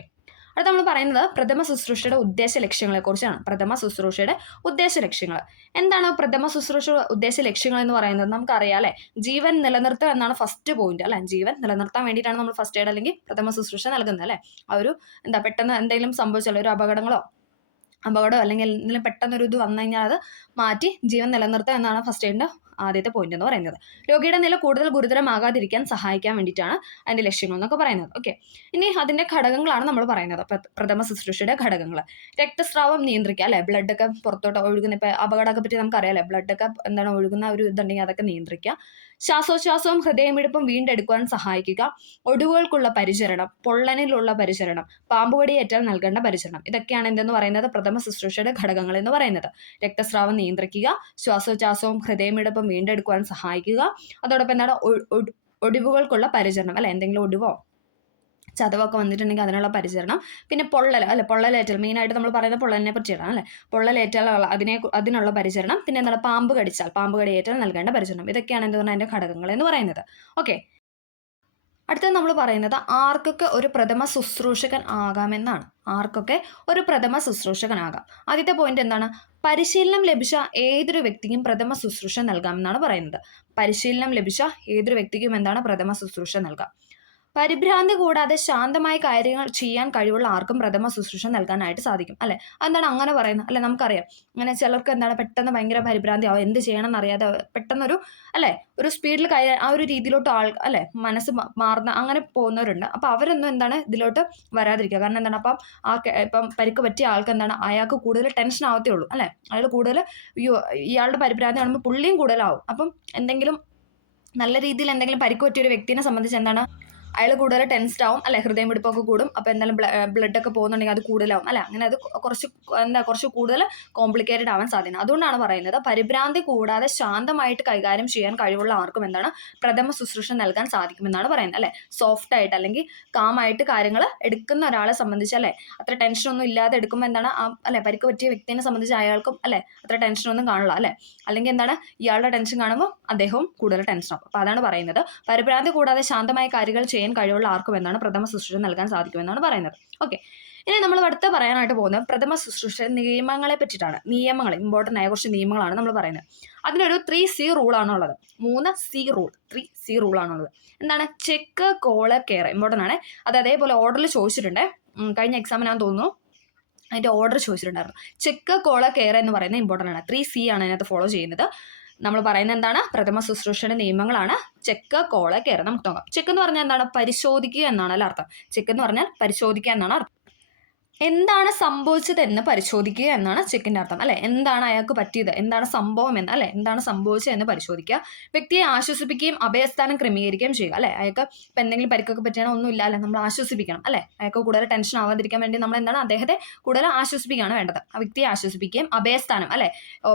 അടുത്ത നമ്മൾ പറയുന്നത് പ്രഥമ ശുശ്രൂഷയുടെ ഉദ്ദേശ ലക്ഷ്യങ്ങളെക്കുറിച്ചാണ്. പ്രഥമ ശുശ്രൂഷയുടെ ഉദ്ദേശ ലക്ഷ്യങ്ങൾ എന്താണ്? പ്രഥമ ശുശ്രൂഷ ഉദ്ദേശ ലക്ഷ്യങ്ങൾ എന്ന് പറയുന്നത് നമുക്കറിയാം അല്ലേ. ജീവൻ നിലനിർത്തുക എന്നാണ് ഫസ്റ്റ് പോയിന്റ് അല്ലേ. ജീവൻ നിലനിർത്താൻ വേണ്ടിയിട്ടാണ് നമ്മൾ ഫസ്റ്റ് എയ്ഡ് അല്ലെങ്കിൽ പ്രഥമ ശുശ്രൂഷ നൽകുന്നത് അല്ലേ. ആ ഒരു പെട്ടെന്ന് എന്തെങ്കിലും സംഭവിച്ചാലോ, ഒരു അപകടമോ അല്ലെങ്കിൽ എന്തെങ്കിലും പെട്ടെന്നൊരു ഇത് വന്നു കഴിഞ്ഞാൽ അത് മാറ്റി ജീവൻ നിലനിർത്തുക എന്നാണ് ഫസ്റ്റ് എയ്ഡിൻ്റെ ആദ്യത്തെ പോയിന്റ് എന്ന് പറയുന്നത്. രോഗിയുടെ നില കൂടുതൽ ഗുരുതരമാകാതിരിക്കാൻ സഹായിക്കാൻ വേണ്ടിയിട്ടാണ് അതിൻ്റെ ലക്ഷ്യങ്ങൾ എന്നൊക്കെ പറയുന്നത്. ഓക്കെ, ഇനി അതിൻ്റെ ഘടകങ്ങളാണ് നമ്മൾ പറയുന്നത്. പ്രഥമ ശുശ്രൂഷയുടെ ഘടകങ്ങൾ. രക്തസ്രാവം നിയന്ത്രിക്കുക അല്ലേ. ബ്ലഡൊക്കെ പുറത്തോട്ട് ഒഴുകുന്ന, ഇപ്പോൾ അപകടമൊക്കെ പറ്റി നമുക്കറിയാം അല്ലേ. ബ്ലഡൊക്കെ ഒഴുകുന്ന ഒരു ഇതുണ്ടെങ്കിൽ അതൊക്കെ നിയന്ത്രിക്കുക. ശ്വാസോച്ഛ്വാസവും ഹൃദയമിടിപ്പും വീണ്ടെടുക്കുവാൻ സഹായിക്കുക. ഒടിവുകൾക്കുള്ള പരിചരണം, പൊള്ളലിലുള്ള പരിചരണം, പാമ്പുകടിയേറ്റാൽ നൽകേണ്ട പരിചരണം, ഇതൊക്കെയാണ് എന്തെന്ന് പറയുന്നത് പ്രഥമ ശുശ്രൂഷയുടെ ഘടകങ്ങൾ എന്ന് പറയുന്നത്. രക്തസ്രാവം നിയന്ത്രിക്കുക, ശ്വാസോച്ഛ്വാസവും ഹൃദയമിടിപ്പും വീണ്ടെടുക്കുവാൻ സഹായിക്കുക. അതോടൊപ്പം എന്താണ്, ഒടിവുകൾക്കുള്ള പരിചരണം അല്ലെ. എന്തെങ്കിലും ഒടിവോ ചതവൊക്കെ വന്നിട്ടുണ്ടെങ്കിൽ അതിനുള്ള പരിചരണം. പിന്നെ പൊള്ളലേറ്റൽ, മെയിനായിട്ട് നമ്മൾ പറയുന്ന പൊള്ളലിനെ പറ്റിയാണ് അല്ലേ. പൊള്ളലേറ്റാൽ അതിനുള്ള പരിചരണം. പിന്നെ എന്താണ്, പാമ്പ് കടിയേറ്റാൽ നൽകേണ്ട പരിചരണം. ഇതൊക്കെയാണ് എന്ത് പറഞ്ഞാൽ അതിൻ്റെ ഘടകങ്ങൾ എന്ന് പറയുന്നത്. ഓക്കെ, അടുത്തത് നമ്മൾ പറയുന്നത് ആർക്കൊക്കെ ഒരു പ്രഥമ ശുശ്രൂഷകൻ ആകാമെന്നാണ്. ആർക്കൊക്കെ ഒരു പ്രഥമ ശുശ്രൂഷകനാകാം. ആദ്യത്തെ പോയിന്റ് എന്താണ്? പരിശീലനം ലഭിച്ച ഏതൊരു വ്യക്തിക്കും പ്രഥമ ശുശ്രൂഷ നൽകാമെന്നാണ് പറയുന്നത്. പരിശീലനം ലഭിച്ച ഏതൊരു വ്യക്തിക്കും എന്താണ് പ്രഥമ ശുശ്രൂഷ നൽകാം. പരിഭ്രാന്തി കൂടാതെ ശാന്തമായ കാര്യങ്ങൾ ചെയ്യാൻ കഴിവുള്ള ആർക്കും പ്രഥമ ശുശ്രൂഷ നൽകാനായിട്ട് സാധിക്കും അല്ലെ. അതെന്താണ് അങ്ങനെ പറയുന്നത് അല്ലെ. നമുക്കറിയാം അങ്ങനെ ചിലർക്ക് എന്താണ് പെട്ടെന്ന് ഭയങ്കര പരിഭ്രാന്തി ആവും, എന്ത് ചെയ്യണം എന്നറിയാതെ പെട്ടെന്നൊരു ഒരു സ്പീഡിൽ ആ ഒരു രീതിയിലോട്ട് മനസ്സ് മാറുന്ന അങ്ങനെ പോകുന്നവരുണ്ട്. അപ്പോൾ അവരൊന്നും എന്താണ് ഇതിലോട്ട് വരാതിരിക്കുക. കാരണം എന്താണ്, ഇപ്പം പരിക്ക് പറ്റിയ ആൾക്ക് എന്താണ്, അയാൾക്ക് കൂടുതൽ ടെൻഷൻ ആവത്തേ ഉള്ളൂ അല്ലെ. അയാൾ കൂടുതൽ ഇയാളുടെ പരിഭ്രാന്തി കാണുമ്പോൾ പുള്ളിയും കൂടുതലാവും. അപ്പം എന്തെങ്കിലും നല്ല രീതിയിൽ എന്തെങ്കിലും പരിക്ക് പറ്റിയ ഒരു വ്യക്തിനെ സംബന്ധിച്ച് എന്താണ്, അയാൾ കൂടുതൽ ടെൻസ്ഡ് ആവും അല്ലെ. ഹൃദയമിടിപ്പൊക്കെ കൂടും. അപ്പോൾ എന്തായാലും ബ്ലഡൊക്കെ പോകുന്നുണ്ടെങ്കിൽ അത് കൂടുതലാവും അല്ലെ. അങ്ങനെ അത് കുറച്ച് കൂടുതൽ കോംപ്ലിക്കേറ്റഡ് ആവാൻ സാധ്യത. അതുകൊണ്ടാണ് പറയുന്നത് പരിഭ്രാന്തി കൂടാതെ ശാന്തമായിട്ട് കൈകാര്യം ചെയ്യാൻ കഴിവുള്ള ആർക്കും എന്താണ് പ്രഥമ ശുശ്രൂഷ നൽകാൻ സാധിക്കുമെന്നാണ് പറയുന്നത് അല്ലെ. സോഫ്റ്റ് ആയിട്ട് അല്ലെങ്കിൽ കാമായിട്ട് കാര്യങ്ങൾ എടുക്കുന്ന ഒരാളെ സംബന്ധിച്ച് അല്ലെ, അത്ര ടെൻഷനൊന്നും ഇല്ലാതെ എടുക്കുമ്പോൾ എന്താണ് അല്ലെ, പരിക്ക് പറ്റിയ വ്യക്തിനെ സംബന്ധിച്ച് അയാൾക്കും അല്ലെ അത്ര ടെൻഷനൊന്നും കാണില്ല അല്ലെ. അല്ലെങ്കിൽ എന്താണ്, ഇയാളുടെ ടെൻഷൻ കാണുമ്പോൾ അദ്ദേഹവും കൂടുതൽ ടെൻഷൻ ആവും. അപ്പോൾ അതാണ് പറയുന്നത് പരിഭ്രാന്തി കൂടാതെ ശാന്തമായ കാര്യങ്ങൾ ചെയ്യാൻ കഴിവുള്ള ആർക്കും എന്താണ് പ്രഥമ ശുശ്രൂഷ നൽകാൻ സാധിക്കുമെന്നാണ് പറയുന്നത്. ഓക്കെ, ഇനി നമ്മൾ അടുത്ത പറയാനായിട്ട് പോകുന്നത് പ്രഥമ ശുശ്രൂഷ നിയമങ്ങളെ പറ്റിയിട്ടാണ്. നിയമങ്ങൾ ഇമ്പോർട്ടൻ്റ് ആയ കുറച്ച് നിയമങ്ങളാണ് നമ്മൾ പറയുന്നത്. അതിനൊരു 3C റൂളാണുള്ളത്. 3C rule, 3C റൂളാണുള്ളത്. എന്താണ്? Check, call, care. ഇമ്പോർട്ടൻ്റ് ആണ്. അത് അതേപോലെ ഓർഡറിൽ ചോദിച്ചിട്ടുണ്ട്. കഴിഞ്ഞ എക്സാമിനാന്ന് തോന്നുന്നു അതിൻ്റെ ഓർഡർ ചോദിച്ചിട്ടുണ്ടായിരുന്നു. ചെക്ക്, കോള്, കെയർ എന്ന് പറയുന്നത് ഇമ്പോർട്ടൻ്റ് ആണ്. 3C ആണ് അതിനകത്ത് ഫോളോ ചെയ്യുന്നത്. നമ്മൾ പറയുന്നത് എന്താണ്? പ്രഥമ ശുശ്രൂഷയുടെ നിയമങ്ങളാണ് ചെക്ക്, കോള്, കെയർ. നമുക്ക് നോക്കാം. ചെക്ക് എന്ന് പറഞ്ഞാൽ എന്താണ്? പരിശോധിക്കുക എന്നാണ് അല്ല അർത്ഥം. ചെക്ക് എന്ന് പറഞ്ഞാൽ പരിശോധിക്കുക എന്നാണ് അർത്ഥം. എന്താണ് സംഭവിച്ചതെന്ന് പരിശോധിക്കുക എന്നാണ് ചെക്കിൻ്റെ അർത്ഥം അല്ലെ. എന്താണ് അയാൾക്ക് പറ്റിയത്, എന്താണ് സംഭവം എന്ന് അല്ലെ, എന്താണ് സംഭവിച്ചത് എന്ന് പരിശോധിക്കുക. വ്യക്തിയെ ആശ്വസിപ്പിക്കുകയും അഭയസ്ഥാനം ക്രമീകരിക്കുകയും ചെയ്യുക അല്ലെ. അയാൾക്ക് ഇപ്പം എന്തെങ്കിലും പരിക്കൊക്കെ പറ്റിയാൽ ഒന്നുമില്ല അല്ലെ, നമ്മൾ ആശ്വസിപ്പിക്കണം അല്ലെ. അയാൾക്ക് കൂടുതൽ ടെൻഷൻ ആവാതിരിക്കാൻ വേണ്ടി നമ്മൾ എന്താണ് അദ്ദേഹത്തെ കൂടുതൽ ആശ്വസിപ്പിക്കുകയാണ് വേണ്ടത്. ആ വ്യക്തിയെ ആശ്വസിപ്പിക്കുകയും അഭയസ്ഥാനം അല്ലെ.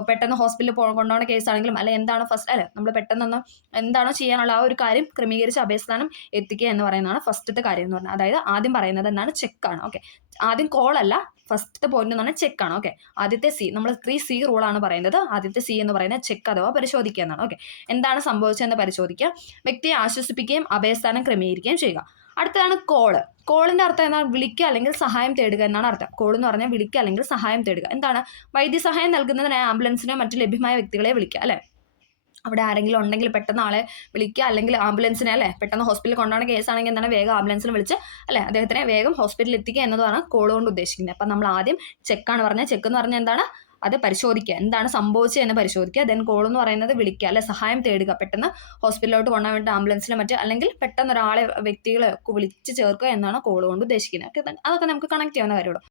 പെട്ടെന്ന് ഹോസ്പിറ്റലിൽ കൊണ്ടുപോകുന്ന കേസാണെങ്കിലും അല്ലെ എന്താണ് ഫസ്റ്റ് അല്ലെ നമ്മൾ പെട്ടെന്നൊന്ന് എന്താണോ ചെയ്യാനുള്ള ആ ഒരു കാര്യം ക്രമീകരിച്ച് അഭയസ്ഥാനം എത്തിക്കുക എന്ന് പറയുന്നതാണ് ഫസ്റ്റത്തെ കാര്യം എന്ന് പറഞ്ഞാൽ. അതായത് ആദ്യം പറയുന്നത് എന്താണ്? ചെക്കാണ്. ഓക്കെ, ആദ്യം കോൾ അല്ല, ഫസ്റ്റത്തെ പോയിന്റ് എന്ന് പറഞ്ഞാൽ ചെക്കാണ്. ഓക്കെ, ആദ്യത്തെ C നമ്മൾ 3C റൂളാണ് പറയുന്നത്. ആദ്യത്തെ C എന്ന് പറയുന്നത് ചെക്ക് അഥവാ പരിശോധിക്കുക എന്നാണ്. ഓക്കെ, എന്താണ് സംഭവിച്ചതെന്ന് പരിശോധിക്കുക, വ്യക്തിയെ ആശ്വസിപ്പിക്കുകയും അഭയസ്ഥാനം ക്രമീകരിക്കുകയും ചെയ്യുക. അടുത്തതാണ് കോള്. കോളിന്റെ അർത്ഥം എന്താണ്? വിളിക്കുക അല്ലെങ്കിൽ സഹായം തേടുക എന്നാണ് അർത്ഥം. കോൾ എന്ന് പറഞ്ഞാൽ വിളിക്കുക അല്ലെങ്കിൽ സഹായം തേടുക. എന്താണ്? വൈദ്യസഹായം നൽകുന്നതിനായി ആംബുലൻസിനോ മറ്റു ലഭ്യമായ വ്യക്തികളെ വിളിക്കുക അല്ലെ. അവിടെ ആരെങ്കിലും ഉണ്ടെങ്കിൽ പെട്ടെന്ന് ആളെ വിളിക്കുക, അല്ലെങ്കിൽ ആംബുലൻസിനെ അല്ലെ പെട്ടെന്ന് ഹോസ്പിറ്റലിൽ കൊണ്ടുപോകുന്ന കേസാണെങ്കിൽ എന്താണ്? വേഗം ആംബുലൻസിനെ വിളിച്ച് അല്ലെ അദ്ദേഹത്തിനെ വേഗം ഹോസ്പിറ്റലിൽ എത്തിക്കുക എന്നതാണ് കോൾ കൊണ്ട് ഉദ്ദേശിക്കുന്നത്. അപ്പം നമ്മൾ ആദ്യം ചെക്കാണ് പറഞ്ഞത്. ചെക്ക് എന്ന് പറഞ്ഞാൽ എന്താണ്? അത് പരിശോധിക്കുക, എന്താണ് സംഭവിച്ചത് എന്ന് പരിശോധിക്കുക. ദെൻ കോൾ എന്ന് പറയുന്നത് വിളിക്കുക അല്ലെ, സഹായം തേടുക, പെട്ടെന്ന് ഹോസ്പിറ്റലിലോട്ട് കൊണ്ടുപോകാൻ വേണ്ടി ആംബുലൻസിനെ മറ്റ് അല്ലെങ്കിൽ പെട്ടെന്ന് ഒരാളെ വ്യക്തികളെ ഒക്കെ വിളിച്ച് ചേർക്കുക എന്നാണ് കോൾ കൊണ്ട് ഉദ്ദേശിക്കുന്നത്. അതൊക്കെ നമുക്ക് കണക്ട് ചെയ്യാവുന്ന കാര്യമുള്ളൂ.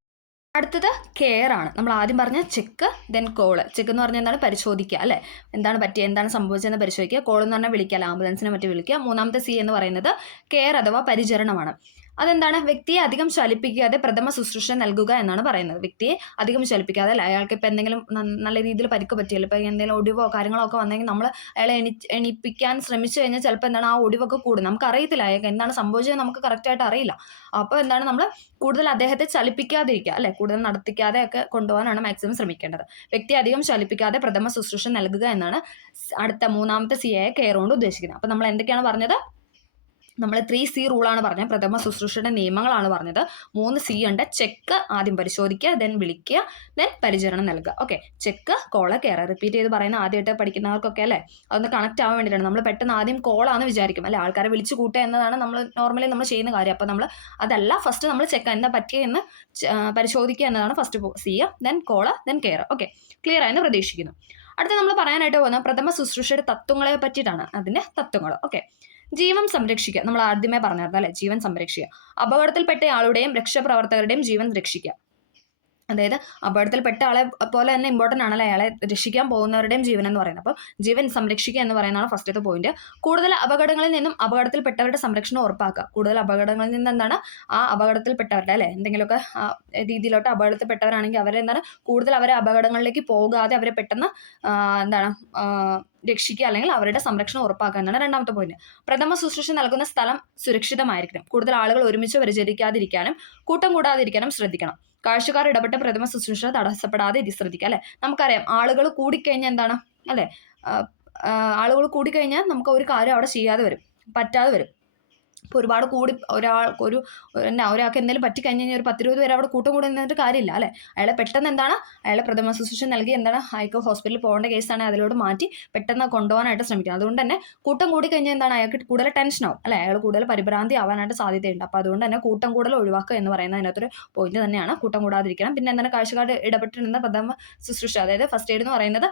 അടുത്തത് കെയർ ആണ്. നമ്മൾ ആദ്യം പറഞ്ഞ ചെക്ക്, ദെൻ കോള്. ചെക്ക് എന്ന് പറഞ്ഞാൽ എന്താണ്? പരിശോധിക്കുക അല്ലെ, എന്താണ് പറ്റിയത്, എന്താണ് സംഭവിച്ചതെന്ന് പരിശോധിക്കുക. കോൾ എന്ന് പറഞ്ഞാൽ വിളിക്കുക അല്ലെ, ആംബുലൻസിനെ മറ്റും വിളിക്കുക. മൂന്നാമത്തെ C എന്ന് പറയുന്നത് കെയർ അഥവാ പരിചരണമാണ്. അതെന്താണ്? വ്യക്തിയെ അധികം ചലിപ്പിക്കാതെ പ്രഥമ ശുശ്രൂഷ നൽകുക എന്നാണ് പറയുന്നത്. വ്യക്തിയെ അധികം ചലിപ്പിക്കാതെ അല്ല, അയാൾക്ക് ഇപ്പം എന്തെങ്കിലും നല്ല രീതിയിൽ പരിക്ക് പറ്റിയല്ലോ, ഇപ്പം എന്തെങ്കിലും ഒടിവോ കാര്യങ്ങളോ ഒക്കെ വന്നെങ്കിൽ നമ്മൾ അയാളെ എണിപ്പിക്കാൻ ശ്രമിച്ചു കഴിഞ്ഞാൽ ചിലപ്പോൾ എന്താണ് ആ ഒടിവൊക്കെ കൂടും. നമുക്ക് അറിയത്തില്ല അയാൾക്ക് എന്താണ് സംഭവിച്ചത്, നമുക്ക് കറക്റ്റായിട്ട് അറിയില്ല. അപ്പോൾ എന്താണ് നമ്മൾ കൂടുതൽ അദ്ദേഹത്തെ ചലിപ്പിക്കാതിരിക്കുക അല്ലെ, കൂടുതൽ നടത്തിക്കാതെ ഒക്കെ കൊണ്ടുപോകാനാണ് മാക്സിമം ശ്രമിക്കേണ്ടത്. വ്യക്തിയെ അധികം ചലിപ്പിക്കാതെ പ്രഥമ ശുശ്രൂഷ നൽകുക എന്നാണ് അടുത്ത മൂന്നാമത്തെ C ആയ കെയർ കൊണ്ട് ഉദ്ദേശിക്കുന്നത്. അപ്പം നമ്മൾ എന്തൊക്കെയാണ് പറഞ്ഞത്? നമ്മൾ 3C റൂളാണ് പറഞ്ഞത്. പ്രഥമ ശുശ്രൂഷയുടെ നിയമങ്ങളാണ് പറഞ്ഞത്. 3C ഉണ്ട്. ചെക്ക് ആദ്യം പരിശോധിക്കുക, ദെൻ വിളിക്കുക, ദെൻ പരിചരണം നൽകുക. Okay, check, call, care. Repeat ചെയ്ത് പറയുന്ന ആദ്യമായിട്ട് പഠിക്കുന്നവർക്കൊക്കെ അല്ലേ അതൊന്ന് കണക്ട് ആവാൻ വേണ്ടിയിട്ടാണ്. നമ്മൾ പെട്ടെന്ന് ആദ്യം കോളാന്ന് വിചാരിക്കും അല്ലെ, ആൾക്കാരെ വിളിച്ചു കൂട്ടുക എന്നതാണ് നമ്മൾ നോർമലി നമ്മൾ ചെയ്യുന്ന കാര്യം. അപ്പോൾ നമ്മൾ അതല്ല, ഫസ്റ്റ് നമ്മൾ ചെക്ക് എന്താ പറ്റിയെന്ന് പരിശോധിക്കുക എന്നതാണ് first C, then call, then care. Okay, clear ആയെന്ന് പ്രതീക്ഷിക്കുന്നു. അടുത്ത നമ്മൾ പറയാനായിട്ട് പോകുന്ന പ്രഥമ ശുശ്രൂഷയുടെ തത്വങ്ങളെ പറ്റിയിട്ടാണ്. അതിൻ്റെ തത്വങ്ങൾ. ഓക്കെ, ജീവൻ സംരക്ഷിക്കുക. നമ്മൾ ആദ്യമേ പറഞ്ഞിരുന്നു അല്ലെ, ജീവൻ സംരക്ഷിക്കുക. അപകടത്തിൽപ്പെട്ട ആളുടെയും രക്ഷാപ്രവർത്തകരുടെയും ജീവൻ രക്ഷിക്കുക. അതായത് അപകടത്തിൽപ്പെട്ട ആളെ പോലെ തന്നെ ഇമ്പോർട്ടൻ്റ് ആണല്ലോ അയാളെ രക്ഷിക്കാൻ പോകുന്നവരുടെയും ജീവൻ എന്ന് പറയുന്നത്. അപ്പോൾ ജീവൻ സംരക്ഷിക്കുക എന്ന് പറയുന്നതാണ് ഫസ്റ്റത്തെ പോയിന്റ്. കൂടുതൽ അപകടങ്ങളിൽ നിന്നും അപകടത്തിൽപ്പെട്ടവരുടെ സംരക്ഷണം ഉറപ്പാക്കുക. കൂടുതൽ അപകടങ്ങളിൽ നിന്ന് എന്താണ് ആ അപകടത്തിൽപ്പെട്ടവരുടെ അല്ലെ എന്തെങ്കിലുമൊക്കെ രീതിയിലോട്ട് അപകടത്തിൽപ്പെട്ടവരാണെങ്കിൽ അവരെ എന്താണ് കൂടുതൽ അവരെ അപകടങ്ങളിലേക്ക് പോകാതെ അവരെ പെട്ടെന്ന് എന്താണ് രക്ഷിക്കുക അല്ലെങ്കിൽ അവരുടെ സംരക്ഷണം ഉറപ്പാക്കുക എന്നാണ് രണ്ടാമത്തെ പോയിന്റ്. പ്രഥമ ശുശ്രൂഷ നൽകുന്ന സ്ഥലം സുരക്ഷിതമായിരിക്കണം. കൂടുതൽ ആളുകൾ ഒരുമിച്ച് പരിചരിക്കാതിരിക്കാനും കൂട്ടം കൂടാതിരിക്കാനും ശ്രദ്ധിക്കണം. കാഴ്ചക്കാർ ഇടപെട്ട പ്രഥമ ശുശ്രൂഷ തടസ്സപ്പെടാതെ ഇത് ശ്രദ്ധിക്കുക അല്ലെ. നമുക്കറിയാം ആളുകൾ കൂടിക്കഴിഞ്ഞാൽ എന്താണ് അല്ലെ, ആളുകൾ കൂടിക്കഴിഞ്ഞാൽ നമുക്ക് ഒരു കാര്യം അവിടെ ചെയ്യാതെ വരും, പറ്റാതെ വരും. ഇപ്പോൾ ഒരുപാട് കൂടി ഒരാൾക്ക് എന്തെങ്കിലും പറ്റിക്കഴിഞ്ഞാൽ ഒരു 10-20 പേര് അവിടെ കൂട്ടം കൂടി നിന്നിട്ട് കാര്യമില്ല അല്ലേ. അയാളെ പെട്ടെന്ന് എന്താണ് അയാളെ പ്രഥമ ശുശ്രൂഷ നൽകി എന്താണ് അയാൾക്ക് ഹോസ്പിറ്റലിൽ പോകേണ്ട കേസാണെങ്കിൽ അതിലോട്ട് മാറ്റി പെട്ടെന്ന് കൊണ്ടുപോകാനായിട്ട് ശ്രമിക്കുക. അതുകൊണ്ട് തന്നെ കൂട്ടം കൂടി കഴിഞ്ഞാൽ എന്താണ് അയാൾക്ക് കൂടുതൽ ടെൻഷനാവും അല്ലെ, അയാൾ കൂടുതൽ പരിഭ്രാന്തി ആവാനായിട്ട് സാധ്യതയുണ്ട്. അപ്പോൾ അതുകൊണ്ട് തന്നെ കൂട്ടം കൂടുതൽ ഒഴിവാക്കുക എന്ന് പറയുന്നത് അതിനകത്തൊരു പോയിന്റ് തന്നെയാണ്. കൂട്ടം കൂടാതിരിക്കണം. പിന്നെ എന്താണ് കാഴ്ചക്കാർ ഇടപെട്ടിരുന്ന പ്രഥമ ശുശ്രൂഷ അതായത് ഫസ്റ്റ് എയ്ഡ് എന്ന് പറയുന്നത്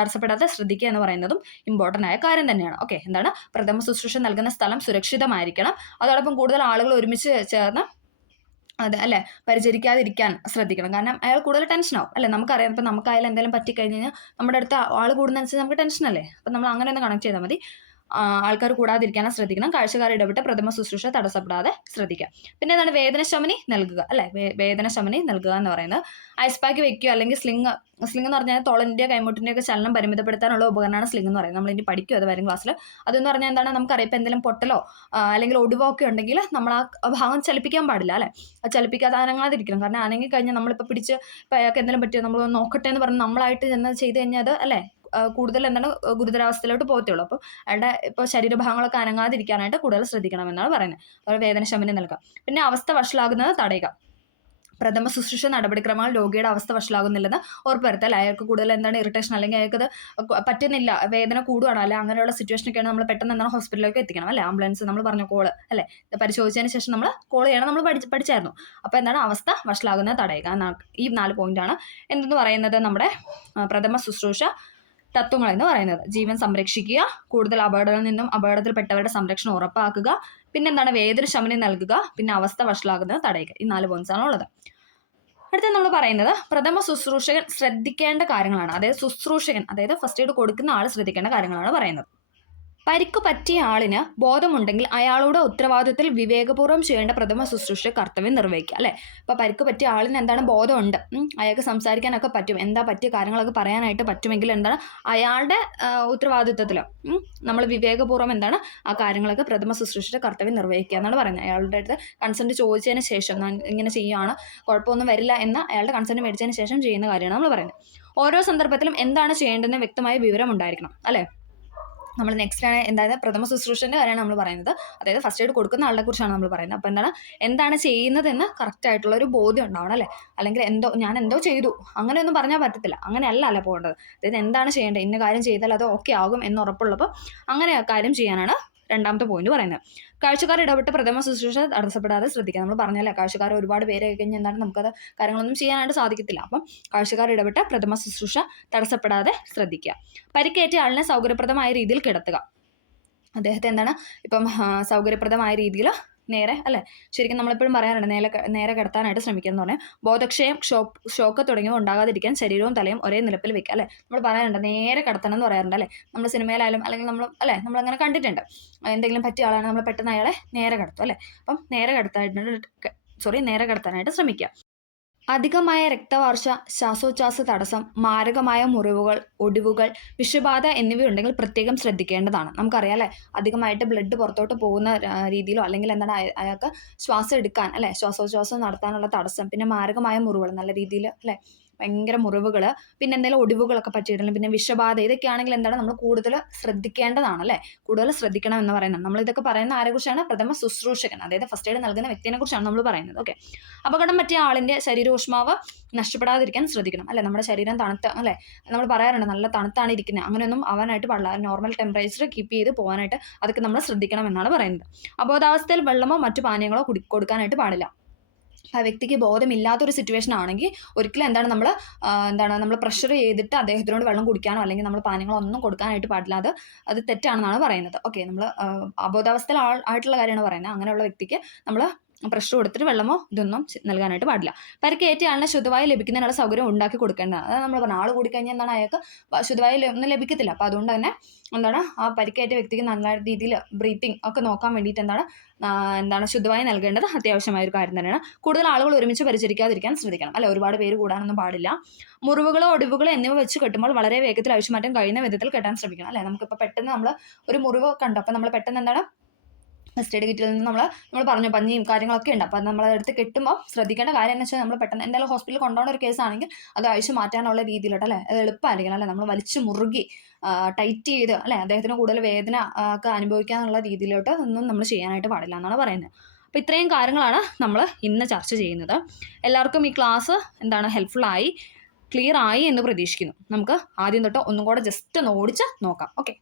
തടസ്സപ്പെടാതെ ശ്രദ്ധിക്കുക എന്ന് പറയുന്നതും ഇമ്പോർട്ടൻ്റ് ആയ കാര്യം തന്നെയാണ്. ഓക്കെ, എന്താണ് പ്രഥമ ശുശ്രൂഷ നൽകുന്ന സ്ഥലം സുരക്ഷിതമായിരിക്കണം. അതോടൊപ്പം കൂടുതൽ ആളുകൾ ഒരുമിച്ച് ചേർന്ന് അത് അല്ലെ പരിചരിക്കാതിരിക്കാൻ ശ്രദ്ധിക്കണം. കാരണം അയാൾ കൂടുതൽ ടെൻഷനാവും അല്ലെ. നമുക്കറിയാം ഇപ്പം നമുക്കായാലും എന്തെങ്കിലും പറ്റിക്കഴിഞ്ഞാൽ നമ്മുടെ അടുത്ത് ആൾ കൂടുന്നതനുസരിച്ച് നമുക്ക് ടെൻഷനല്ലേ. അപ്പം നമ്മൾ അങ്ങനെ ഒന്ന് കണക്ട് ചെയ്താൽ മതി. ആൾക്കാർ കൂടാതിരിക്കാനും ശ്രദ്ധിക്കണം. കാഴ്ചക്കാർ ഇടപെട്ട് പ്രഥമ ശുശ്രൂഷ തടസ്സപ്പെടാതെ ശ്രദ്ധിക്കുക. പിന്നെ എന്താണ് വേദനശമനി നൽകുക അല്ലെ. വേദനശമനി നൽകുക എന്ന് പറയുന്നത് ഐസ് പാക്ക് വെക്കുക അല്ലെങ്കിൽ സ്ലിങ് എന്ന് പറഞ്ഞാൽ തൊളൻ്റെ കൈമുട്ടിൻ്റെ ഒക്കെ ചലനം പരിമിതപ്പെടുത്താനുള്ള ഉപകരണമാണ് സ്ലിങ് എന്ന് പറയുന്നത്. നമ്മൾ ഇനി പഠിക്കും അത് വരും ക്ലാസ്സിൽ. അതെന്ന് പറഞ്ഞാൽ എന്താണ് നമുക്കറിയാം ഇപ്പം എന്തെങ്കിലും പൊട്ടലോ അല്ലെങ്കിൽ ഒടിവോ ഒക്കെ ഉണ്ടെങ്കിൽ നമ്മൾ ആ ഭാഗം ചലിപ്പിക്കാൻ പാടില്ല അല്ലെ. അത് ചലിപ്പിക്കാതെ അനങ്ങാതിരിക്കണം. കാരണം അനങ്ങി കഴിഞ്ഞാൽ നമ്മളിപ്പോൾ പിടിച്ച് ഇപ്പം അയാൾക്ക് എന്തെങ്കിലും പറ്റിയോ നമ്മൾ നോക്കട്ടെ എന്ന് പറഞ്ഞ് നമ്മളായിട്ട് ചെന്ന് ചെയ്ത് കഴിഞ്ഞാൽ അത് അല്ലേ കൂടുതൽ എന്താണ് ഗുരുതരാവസ്ഥയിലോട്ട് പോകത്തുള്ളൂ. അപ്പോൾ അയാളുടെ ഇപ്പോൾ ശരീരഭാഗങ്ങളൊക്കെ അനങ്ങാതിരിക്കാനായിട്ട് കൂടുതൽ ശ്രദ്ധിക്കണമെന്നാണ് പറയുന്നത്. അതുപോലെ വേദന ശമനം നൽകുക. പിന്നെ അവസ്ഥ വഷളാകുന്നത് തടയുക. പ്രഥമ ശുശ്രൂഷ നടപടിക്രമങ്ങൾ രോഗിയുടെ അവസ്ഥ വഷളാകുന്നില്ലെന്ന് ഉറപ്പുവരുത്തൽ. അയാൾക്ക് കൂടുതൽ എന്താണ് ഇറിറ്റേഷൻ അല്ലെങ്കിൽ അയാൾക്കത് പറ്റുന്നില്ല, വേദന കൂടുകയാണ്, അല്ലെ അങ്ങനെയുള്ള സിറ്റുവേഷനൊക്കെയാണ് നമ്മൾ പെട്ടെന്ന് എന്താണ് ഹോസ്പിറ്റലിലേക്ക് എത്തിക്കണം, അല്ലെ ആംബുലൻസ് നമ്മൾ പറഞ്ഞ കോള് അല്ലെ പരിശോധിച്ചതിന് ശേഷം നമ്മൾ കോൾ ചെയ്യണം, നമ്മൾ പഠിച്ചായിരുന്നു. അപ്പോൾ എന്താണ് അവസ്ഥ വഷളാകുന്നത് തടയുക. ഈ 4 പോയിന്റാണ് എന്തെന്ന് പറയുന്നത് നമ്മുടെ പ്രഥമ ശുശ്രൂഷ തത്വങ്ങൾ എന്ന് പറയുന്നത്. ജീവൻ സംരക്ഷിക്കുക, കൂടുതൽ അപകടങ്ങളിൽ നിന്നും അപകടത്തിൽപ്പെട്ടവരുടെ സംരക്ഷണം ഉറപ്പാക്കുക, പിന്നെന്താണ് വേദന ശമനം നൽകുക, പിന്നെ അവസ്ഥ വഷളാകുന്നത് തടയുക. ഈ 4 പോയിന്റ്സ് ആണ് ഉള്ളത്. അടുത്ത നമ്മൾ പറയുന്നത് പ്രഥമ ശുശ്രൂഷകൻ ശ്രദ്ധിക്കേണ്ട കാര്യങ്ങളാണ്. അതായത് ശുശ്രൂഷകൻ, അതായത് ഫസ്റ്റ് എയ്ഡ് കൊടുക്കുന്ന ആൾ ശ്രദ്ധിക്കേണ്ട കാര്യങ്ങളാണ് പറയുന്നത്. പരിക്ക് പറ്റിയ ആളിന് ബോധമുണ്ടെങ്കിൽ അയാളുടെ ഉത്തരവാദിത്തത്തിൽ വിവേകപൂർവ്വം ചെയ്യേണ്ട പ്രഥമ ശുശ്രൂഷ കർത്തവ്യം നിർവഹിക്കുക, അല്ലേ? ഇപ്പോൾ പരിക്ക് പറ്റിയ ആളിന് എന്താണ് ബോധമുണ്ട്, അയാൾക്ക് സംസാരിക്കാനൊക്കെ പറ്റും, എന്താ പറ്റിയ കാര്യങ്ങളൊക്കെ പറയാനായിട്ട് പറ്റുമെങ്കിൽ എന്താണ് അയാളുടെ ഉത്തരവാദിത്തത്തിൽ നമ്മൾ വിവേകപൂർവ്വം എന്താണ് ആ കാര്യങ്ങളൊക്കെ പ്രഥമ ശുശ്രൂഷയുടെ കർത്തവ്യം നിർവഹിക്കുക എന്നാണ് പറയുന്നത്. അയാളുടെ അടുത്ത് കൺസെൻറ്റ് ചോദിച്ചതിന് ശേഷം ഇങ്ങനെ ചെയ്യുകയാണ്, കുഴപ്പമൊന്നും വരില്ല എന്ന് അയാളുടെ കൺസെൻറ്റ് മേടിച്ചതിന് ശേഷം ചെയ്യുന്ന കാര്യമാണ് നമ്മൾ പറയുന്നത്. ഓരോ സന്ദർഭത്തിലും എന്താണ് ചെയ്യേണ്ടതെന്ന് വ്യക്തമായ വിവരം ഉണ്ടായിരിക്കണം, അല്ലേ? നമ്മൾ നെക്സ്റ്റ് ആണ് എന്തായത് പ്രഥമ ശുശ്രൂഷൻ്റെ കാര്യമാണ് നമ്മൾ പറയുന്നത്. അതായത് ഫസ്റ്റ് എയ്ഡ് കൊടുക്കുന്ന ആളെ കുറിച്ചാണ് നമ്മൾ പറയുന്നത്. അപ്പോൾ എന്താണ് ചെയ്യുന്നതെന്ന് കറക്റ്റ് ആയിട്ടുള്ള ഒരു ബോധ്യം ഉണ്ടാവണം, അല്ലേ? അല്ലെങ്കിൽ ഞാൻ എന്തോ ചെയ്തു അങ്ങനെയൊന്നും പറഞ്ഞാൽ പറ്റത്തില്ല. അങ്ങനെയല്ല പോകേണ്ടത്. അതായത് എന്താണ് ചെയ്യേണ്ടത്, ഇന്ന കാര്യം ചെയ്താൽ അത് ഓക്കെ ആകും എന്ന് ഉറപ്പുള്ളപ്പോൾ അങ്ങനെ കാര്യം ചെയ്യാനാണ് രണ്ടാമത്തെ പോയിന്റ് പറയുന്നത്. കാഴ്ചക്കാർ ഇടപെട്ട് പ്രഥമ ശുശ്രൂഷ തടസ്സപ്പെടാതെ ശ്രദ്ധിക്കുക. നമ്മൾ പറഞ്ഞല്ലേ, കാഴ്ചക്കാർ ഒരുപാട് പേരെ കഴിഞ്ഞ് എന്താണ് നമുക്കത് കാര്യങ്ങളൊന്നും ചെയ്യാനായിട്ട് സാധിക്കത്തില്ല. അപ്പം കാഴ്ചക്കാർ ഇടപെട്ട് പ്രഥമ ശുശ്രൂഷ തടസ്സപ്പെടാതെ ശ്രദ്ധിക്കുക. പരിക്കേറ്റ ആളിനെ സൗകര്യപ്രദമായ രീതിയിൽ കിടത്തുക. അദ്ദേഹത്തെ എന്താണ് ഇപ്പം സൗകര്യപ്രദമായ രീതിയിൽ നേരെ, അല്ലേ? ശരിക്കും നമ്മളെപ്പോഴും പറയാറുണ്ട് നേരെ കിടത്താനായിട്ട് ശ്രമിക്കുക എന്ന് പറഞ്ഞാൽ ബോധക്ഷയം, ഷോക്ക് തുടങ്ങിയവ ഉണ്ടാകാതിരിക്കാൻ ശരീരവും തലയും ഒരേ നിലപ്പിൽ വെക്കുക, അല്ലേ? നമ്മൾ പറയാറുണ്ട് നേരെ കിടത്തണം എന്ന് പറയാറുണ്ട്, അല്ലേ? നമ്മൾ സിനിമയിലായാലും അല്ലെങ്കിൽ നമ്മളങ്ങനെ കണ്ടിട്ടുണ്ട്. എന്തെങ്കിലും പറ്റിയ ആളാണ് നമ്മൾ പെട്ടെന്ന് അയാളെ നേരെ കിടത്തും, അല്ലേ? അപ്പം നേരെ കിടത്താനായിട്ട് ശ്രമിക്കുക. അധികമായ രക്തവാർച്ച, ശ്വാസോച്ഛ്വാസ തടസ്സം, മാരകമായ മുറിവുകൾ, ഒടിവുകൾ, വിഷബാധ എന്നിവയുണ്ടെങ്കിൽ പ്രത്യേകം ശ്രദ്ധിക്കേണ്ടതാണ്. നമുക്കറിയാം, അല്ലേ? അധികമായിട്ട് ബ്ലഡ് പുറത്തോട്ട് പോകുന്ന രീതിയിലോ അല്ലെങ്കിൽ എന്താണ് അയാൾക്ക് ശ്വാസം എടുക്കാൻ, അല്ലേ, ശ്വാസോച്ഛ്വാസം നടത്താനുള്ള തടസ്സം, പിന്നെ മാരകമായ മുറിവുകൾ, നല്ല രീതിയിൽ, അല്ലേ, ഭയങ്കര മുറിവുകൾ, പിന്നെ എന്തെങ്കിലും ഒടിവുകളൊക്കെ പറ്റിയിട്ടുണ്ടെങ്കിൽ, പിന്നെ വിഷബാധ, ഇതൊക്കെ ആണെങ്കിൽ എന്താണ് നമ്മൾ കൂടുതൽ ശ്രദ്ധിക്കേണ്ടതാണ്, അല്ലേ? കൂടുതൽ ശ്രദ്ധിക്കണം എന്ന് പറയുന്നത്. നമ്മളിതൊക്കെ പറയുന്ന ആരെക്കുറിച്ചാണ്? പ്രഥമ ശുശ്രൂഷകൻ, അതായത് ഫസ്റ്റ് എയ്ഡ് നൽകുന്ന വ്യക്തിയെ കുറിച്ചാണ് നമ്മൾ പറയുന്നത്. ഓക്കെ, അപകടം പറ്റിയ ആളിൻ്റെ ശരീരോഷ്മാവ് നഷ്ടപ്പെടാതിരിക്കാൻ ശ്രദ്ധിക്കണം, അല്ലേ? നമ്മുടെ ശരീരം അല്ലേ, നമ്മൾ പറയാറുണ്ട് നല്ല തണുത്താണ് ഇരിക്കുന്നത്, അങ്ങനെയൊന്നും ആവാനായിട്ട് പാടില്ല. നോർമൽ ടെമ്പറേച്ചർ കീപ്പ് ചെയ്ത് പോകാനായിട്ട് അതൊക്കെ നമ്മൾ ശ്രദ്ധിക്കണം എന്നാണ് പറയുന്നത്. അബോധാവസ്ഥയിൽ വെള്ളമോ മറ്റു പാനീയങ്ങളോ കൊടുക്കാനായിട്ട് പാടില്ല. ആ വ്യക്തിക്ക് ബോധമില്ലാത്തൊരു സിറ്റുവേഷൻ ആണെങ്കിൽ ഒരിക്കലും നമ്മൾ പ്രഷർ ചെയ്തിട്ട് അദ്ദേഹത്തിനോട് വെള്ളം കുടിക്കാനോ അല്ലെങ്കിൽ നമ്മൾ പാനീയങ്ങളോ ഒന്നും കൊടുക്കാനായിട്ട് പാടില്ല. അത് തെറ്റാണെന്നാണ് പറയുന്നത്. ഓക്കെ, നമ്മൾ അബോധാവസ്ഥയിൽ ആയിട്ടുള്ള കാര്യമാണ് പറയുന്നത്. അങ്ങനെയുള്ള വ്യക്തിക്ക് നമ്മൾ പ്രഷർ കൊടുത്തിട്ട് വെള്ളമോ ഇതൊന്നും നൽകാനായിട്ട് പാടില്ല. പരിക്കേറ്റ ആളിനെ ശുദ്ധവായു ലഭിക്കുന്നതിനുള്ള സൗകര്യം ഉണ്ടാക്കി കൊടുക്കേണ്ടതാണ്. അതാണ് നമ്മൾ പറഞ്ഞത്. ആൾ കൂടിക്കഴിഞ്ഞാൽ അയാൾക്ക് ശുദ്ധവായു ഒന്നും ലഭിക്കത്തില്ല. അപ്പോൾ അതുകൊണ്ട് തന്നെ ആ പരിക്കേറ്റ വ്യക്തിക്ക് നല്ല രീതിയിൽ ബ്രീത്തിങ് ഒക്കെ നോക്കാൻ വേണ്ടിയിട്ട് ശുദ്ധവായു നൽകേണ്ടത് അത്യാവശ്യമായ ഒരു കാര്യം തന്നെയാണ്. കൂടുതൽ ആളുകൾ ഒരുമിച്ച് പരിചരിക്കാതിരിക്കാൻ ശ്രദ്ധിക്കണം, അല്ലെ? ഒരുപാട് പേര് കൂടാനൊന്നും പാടില്ല. മുറിവുകളോ ഒടിവുകളോ എന്നിവ വെച്ച് കെട്ടുമ്പോൾ വളരെ വേഗത്തിൽ അഴിച്ചുമാറ്റാൻ കഴിയുന്ന വിധത്തിൽ കെട്ടാൻ ശ്രമിക്കണം, അല്ലെ? നമുക്കിപ്പോൾ പെട്ടെന്ന് നമ്മൾ ഒരു മുറിവ് കണ്ടു, അപ്പോൾ നമ്മൾ പെട്ടെന്ന് ഫസ്റ്റ് എയ്ഡ് കിറ്റിൽ നിന്ന് നമ്മൾ പറഞ്ഞു പഞ്ഞിയും കാര്യങ്ങളൊക്കെ ഉണ്ട്. അപ്പോൾ നമ്മളെടുത്ത് കെട്ടുമ്പോൾ ശ്രദ്ധിക്കേണ്ട കാര്യം എന്ന് വെച്ചാൽ നമ്മൾ പെട്ടെന്ന് എന്തായാലും ഹോസ്പിറ്റലിൽ കൊണ്ടുപോകുന്ന ഒരു കേസാണെങ്കിൽ അത് അഴിച്ചു മാറ്റാനുള്ള രീതിയിലോട്ട്, അല്ലേ? അത് എളുപ്പമായിരിക്കണം, അല്ലേ? നമ്മൾ വലിച്ചു മുറുകി ടൈറ്റ് ചെയ്ത്, അല്ലേ, അദ്ദേഹത്തിന് കൂടുതൽ വേദന ഒക്കെ അനുഭവിക്കാനുള്ള രീതിയിലോട്ട് ഒന്നും നമ്മൾ ചെയ്യാനായിട്ട് പാടില്ല എന്നാണ് പറയുന്നത്. അപ്പോൾ ഇത്രയും കാര്യങ്ങളാണ് നമ്മൾ ഇന്ന് ചർച്ച ചെയ്യുന്നത്. എല്ലാവർക്കും ഈ ക്ലാസ് ഹെൽപ്ഫുള്ളായി, ക്ലിയർ ആയി എന്ന് പ്രതീക്ഷിക്കുന്നു. നമുക്ക് ആദ്യം തൊട്ട് ഒന്നും കൂടെ ജസ്റ്റ് ഒന്ന് ഓടിച്ച് നോക്കാം. ഓക്കെ,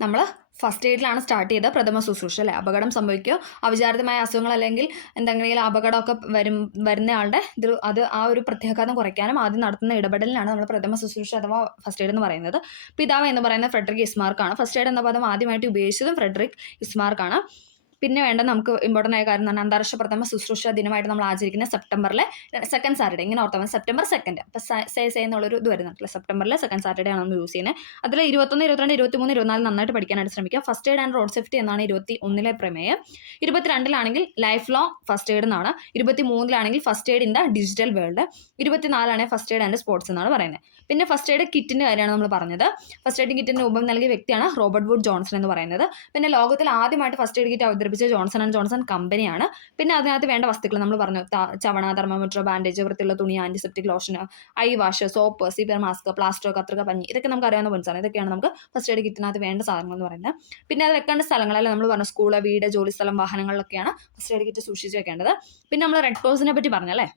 നമ്മൾ ഫസ്റ്റ് എയ്ഡിലാണ് സ്റ്റാർട്ട് ചെയ്തത് പ്രഥമ ശുശ്രൂഷ, അല്ലേ? അപകടം സംഭവിക്കുകയോ അവിചാരിതമായ അസുഖങ്ങൾ അല്ലെങ്കിൽ എന്തെങ്കിലും അപകടമൊക്കെ വരുന്ന ആളുടെ അത് ആ ഒരു പ്രത്യാഘാതം കുറയ്ക്കാനും ആദ്യം നടത്തുന്ന ഇടപെടലിനാണ് നമ്മൾ പ്രഥമ ശുശ്രൂഷ അഥവാ ഫസ്റ്റ് എയ്ഡ് എന്ന് പറയുന്നത്. പിതാവ് എന്ന് പറയുന്നത് ഫ്രെഡറിക് ഇസ്മാർക്കാണ്. ഫസ്റ്റ് എയ്ഡ് എന്ന പദം ആദ്യമായിട്ട് ഉപയോഗിച്ചതും ഫ്രെഡറിക് ഇസ്മാർക്കാണ്. പിന്നെ വേണ്ട നമുക്ക് ഇമ്പോർട്ടൻ്റ് ആയ കാര്യം എന്ന് പറഞ്ഞാൽ അന്താരാഷ്ട്ര പ്രഥമ ശുശ്രൂഷ ദിനമായിട്ട് നമ്മൾ ആചരിക്കുന്നത് സെപ്റ്റംബറിലെ സെക്കൻഡ് സാറ്റർഡേ. ഇങ്ങനെ ഓർത്താൽ മതി, സെപ്റ്റംബർ 2. അപ്പോൾ സേ എന്നുള്ളൊരു ഇത് വരുന്നുണ്ടല്ലോ, സെപ്റ്റംബറിലെ സെക്കൻഡ് സാറ്റർഡേ ആണ് നമ്മൾ യൂസ് ചെയ്യുന്നത്. അതിൽ 21, 22, 23, 24 നന്നായിട്ട് പഠിക്കാനായിട്ട് ശ്രമിക്കുക. First aid and road safety എന്നാണ് 21 പ്രമേയം. 22 ലൈഫ് ലോങ് ഫസ്റ്റ് എയ്ഡ് എന്നാണ്. 23 first aid in the digital world. 24 first aid and sports എന്നാണ് പറയുന്നത്. പിന്നെ ഫസ്റ്റ് എയ്ഡ് കിറ്റിൻ്റെ കാര്യമാണ് നമ്മൾ പറഞ്ഞത്. ഫസ്റ്റ് എയ്ഡ് കിറ്റിന് രൂപം നൽകിയ വ്യക്തിയാണ് റോബർട്ട് വുഡ് ജോൺസൺ എന്ന് പറയുന്നത്. പിന്നെ ലോകത്തിൽ ആദ്യമായിട്ട് ഫസ്റ്റ് എയ്ഡ് കിറ്റ് അവതരിപ്പിച്ച ജോൺസൺ ആൻഡ് ജോൺസൺ കമ്പനിയാണ്. പിന്നെ അതിനകത്ത് വേണ്ട വസ്തുക്കൾ നമ്മൾ പറഞ്ഞു, ചവണ, തെർമോമീറ്റർ, ബാൻഡേജ്, വൃത്തിയുള്ള തുണി, antiseptic lotion, I wash, soap, സീപ്പർ mask, plaster, കത്രിക, പഞ്ഞി, ഇതൊക്കെ നമുക്ക് അറിയാവുന്ന പോയിന്റ്സാണ്. ഇതൊക്കെയാണ് നമുക്ക് ഫസ്റ്റ് എയ്ഡ് കിറ്റിനകത്ത് വേണ്ട സാധനങ്ങൾ എന്ന് പറയുന്നത്. പിന്നെ അത് വെക്കേണ്ട സ്ഥലങ്ങളെല്ലാം നമ്മൾ പറഞ്ഞു, സ്കൂള്, വീട്, ജോലി സ്ഥലം, വാഹനങ്ങളിലൊക്കെയാണ് ഫസ്റ്റ് എയ്ഡ് കിറ്റ് സൂക്ഷിച്ച് വെക്കേണ്ടത്. പിന്നെ നമ്മൾ റെഡ് ക്രോസിനെ പറ്റി പറഞ്ഞല്ലേ.